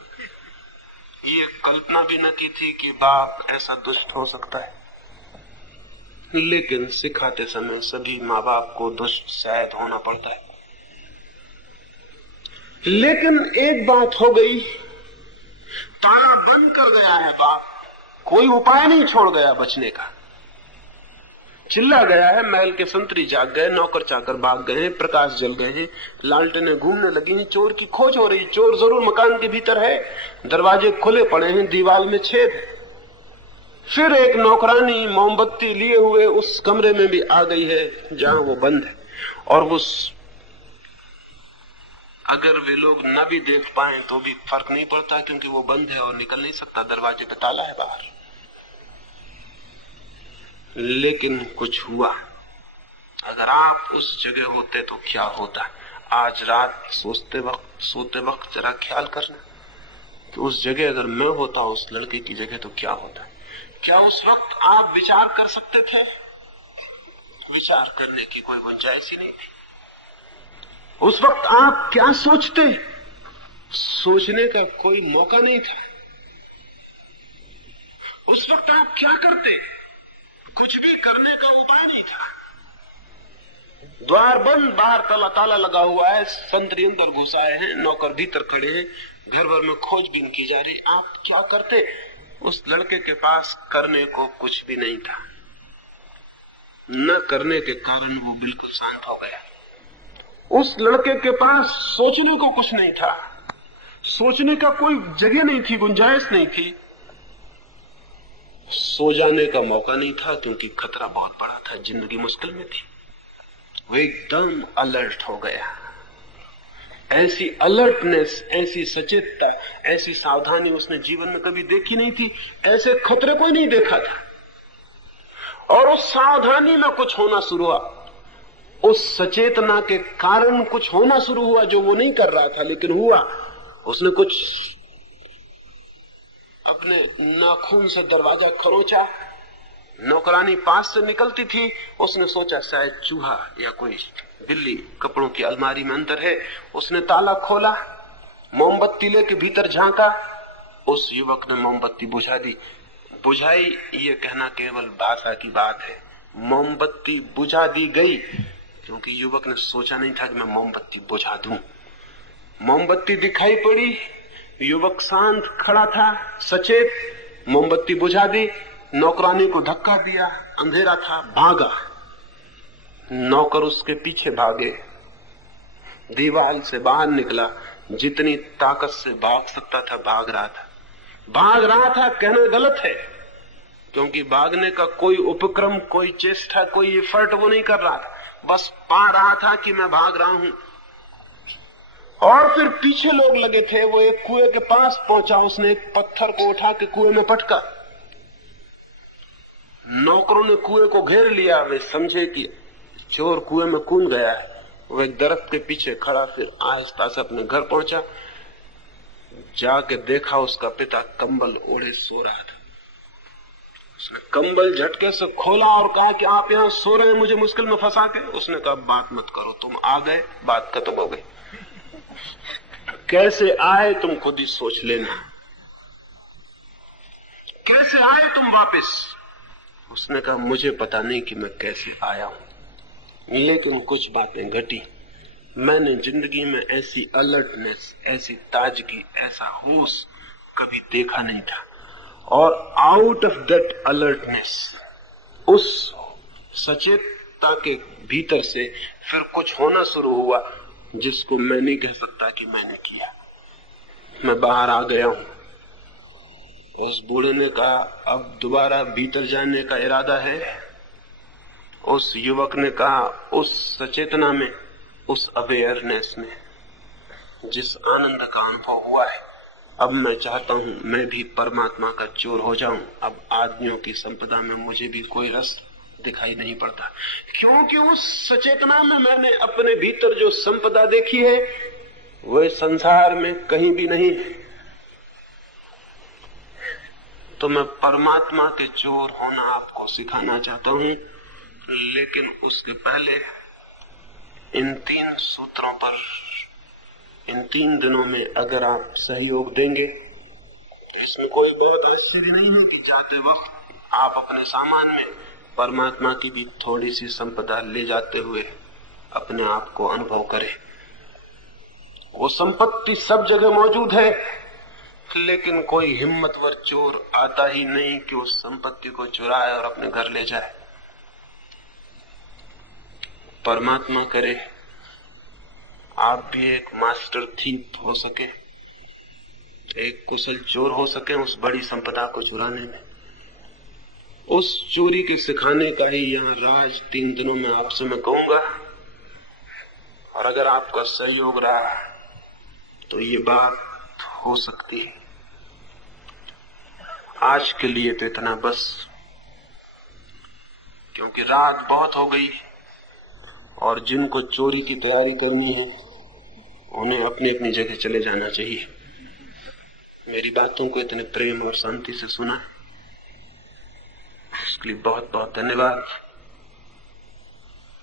ये कल्पना भी न की थी कि बाप ऐसा दुष्ट हो सकता है, लेकिन सिखाते समय सभी माँ बाप को दुष्ट शायद होना पड़ता है। लेकिन एक बात हो गई, ताला बंद कर गया है बाप, कोई उपाय नहीं छोड़ गया बचने का। चिल्ला गया है, महल के संतरी जाग गए, नौकर चाकर भाग गए हैं, प्रकाश जल गए हैं, लालटेनें घूमने लगी हैं, चोर की खोज हो रही। चोर जरूर मकान के भीतर है, दरवाजे खुले पड़े हैं, दीवार में छेद है। फिर एक नौकरानी मोमबत्ती लिए हुए उस कमरे में भी आ गई है जहां वो बंद है, और वो अगर वे लोग न भी देख पाए तो भी फर्क नहीं पड़ता, क्योंकि वो बंद है और निकल नहीं सकता, दरवाजे पे ताला है बाहर। लेकिन कुछ हुआ। अगर आप उस जगह होते तो क्या होता? आज रात सोते वक्त जरा ख्याल करना कि उस जगह अगर मैं होता, उस लड़के की जगह, तो क्या होता। क्या उस वक्त आप विचार कर सकते थे? विचार करने की कोई गुंजाइश ही नहीं थी। उस वक्त आप क्या सोचते? सोचने का कोई मौका नहीं था। उस वक्त आप क्या करते? कुछ भी करने का उपाय नहीं था। द्वार बंद, बाहर ताला लगा हुआ है, संतरी अंदर घुसाए हैं, नौकर भीतर खड़े हैं, घर भर में खोजबीन की जा रही। आप क्या करते? उस लड़के के पास करने को कुछ भी नहीं था। न करने के कारण वो बिल्कुल शांत हो गया। उस लड़के के पास सोचने को कुछ नहीं था, सोचने का कोई जगह नहीं थी, गुंजाइश नहीं थी। सो जाने का मौका नहीं था क्योंकि खतरा बहुत बड़ा था, जिंदगी मुश्किल में थी। वो एकदम अलर्ट हो गया। ऐसी अलर्टनेस, ऐसी सचेतता, ऐसी सावधानी उसने जीवन में कभी देखी नहीं थी। ऐसे खतरे को ही नहीं देखा था। और उस सावधानी में कुछ होना शुरू हुआ, उस सचेतना के कारण कुछ होना शुरू हुआ जो वो नहीं कर रहा था, लेकिन हुआ। उसने कुछ अपने नाखून से दरवाजा खरोचा, नौकरानी पास से निकलती थी। उसने सोचा शायद चूहा या कोई बिल्ली कपड़ों की अलमारी में अंदर है। उसने ताला खोला, मोमबत्ती लेके भीतर झांका। उस युवक ने मोमबत्ती बुझा दी। बुझाई ये कहना केवल भाषा की बात है। मोमबत्ती बुझा दी गई क्योंकि युवक ने सोचा नहीं था कि मैं मोमबत्ती बुझा दूं। मोमबत्ती दिखाई पड़ी, युवक शांत खड़ा था, सचेत। मोमबत्ती बुझा दी, नौकरानी को धक्का दिया, अंधेरा था, भागा। नौकर उसके पीछे भागे, दीवार से बाहर निकला, जितनी ताकत से भाग सकता था भाग रहा था। भाग रहा था कहना गलत है, क्योंकि भागने का कोई उपक्रम, कोई चेष्टा, कोई एफर्ट वो नहीं कर रहा था। बस पा रहा था कि मैं भाग रहा हूं। और फिर पीछे लोग लगे थे। वो एक कुएं के पास पहुंचा, उसने एक पत्थर को उठा के कुएं में पटका। नौकरों ने कुएं को घेर लिया। वे समझे कि चोर कुएं में कूद गया है। वो एक दरख्त के पीछे खड़ा, फिर आहिस्ता से अपने घर पहुंचा। जाके देखा उसका पिता कंबल ओढ़े सो रहा था। उसने कंबल झटके से खोला और कहा कि आप यहां सो रहे हैं मुझे मुश्किल में फंसा के। उसने कहा बात मत करो, तुम आ गए, बात खत्म हो गई। कैसे आए तुम खुद ही सोच लेना। कैसे आए तुम वापस? उसने कहा मुझे पता नहीं कि मैं कैसे आया हूं, लेकिन कुछ बातें घटी। मैंने जिंदगी में ऐसी अलर्टनेस, ऐसी ताजगी, ऐसा होश कभी देखा नहीं था। और आउट ऑफ दैट अलर्टनेस, उस सचेतता के भीतर से फिर कुछ होना शुरू हुआ जिसको मैं नहीं कह सकता कि मैंने किया। मैं बाहर आ गया हूं। उस बूढ़े ने कहा अब दोबारा भीतर जाने का इरादा है। उस युवक ने कहा उस सचेतना में, उस अवेयरनेस में जिस आनंद का अनुभव हुआ है, अब मैं चाहता हूं मैं भी परमात्मा का चोर हो जाऊं। अब आदमियों की संपदा में मुझे भी कोई रस दिखाई नहीं पड़ता, क्योंकि उस सचेतना में मैंने अपने भीतर जो संपदा देखी है वह संसार में कहीं भी नहीं है। तो मैं परमात्मा के चोर होना आपको सिखाना चाहता हूं, लेकिन उसके पहले इन 3 सूत्रों पर इन 3 दिनों में अगर आप सहयोग देंगे तो इसमें कोई बहुत आश्चर्य नहीं है कि जाते वक्त आप अपने सामान में परमात्मा की भी थोड़ी सी संपदा ले जाते हुए अपने आप को अनुभव करें। वो संपत्ति सब जगह मौजूद है, लेकिन कोई हिम्मतवर चोर आता ही नहीं कि उस संपत्ति को चुराए और अपने घर ले जाए। परमात्मा करे आप भी एक मास्टर थीप हो सके, एक कुशल चोर हो सके उस बड़ी संपदा को चुराने में। उस चोरी के सिखाने का ही यहाँ राज 3 दिनों में आपसे मैं कहूंगा। और अगर आपका सहयोग रहा तो ये बात हो सकती है। आज के लिए तो इतना बस, क्योंकि रात बहुत हो गई और जिनको चोरी की तैयारी करनी है उन्हें अपनी अपनी जगह चले जाना चाहिए। मेरी बातों को इतने प्रेम और शांति से सुना, उसके लिए बहुत बहुत धन्यवाद।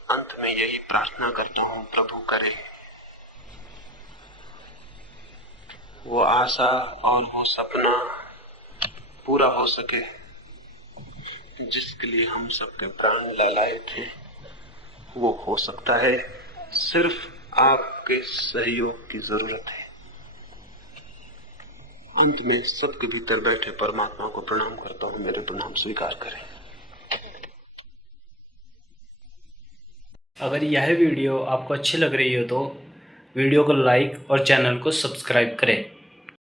अंत में यही प्रार्थना करता हूं, प्रभु करे वो आशा और वो सपना पूरा हो सके जिसके लिए हम सबके प्राण ललाए थे। वो हो सकता है, सिर्फ आपके सहयोग की जरूरत है। अंत में सबके भीतर बैठे परमात्मा को प्रणाम करता हूं। मेरे प्रणाम स्वीकार करें। अगर यह वीडियो आपको अच्छी लग रही हो तो वीडियो को लाइक और चैनल को सब्सक्राइब करें।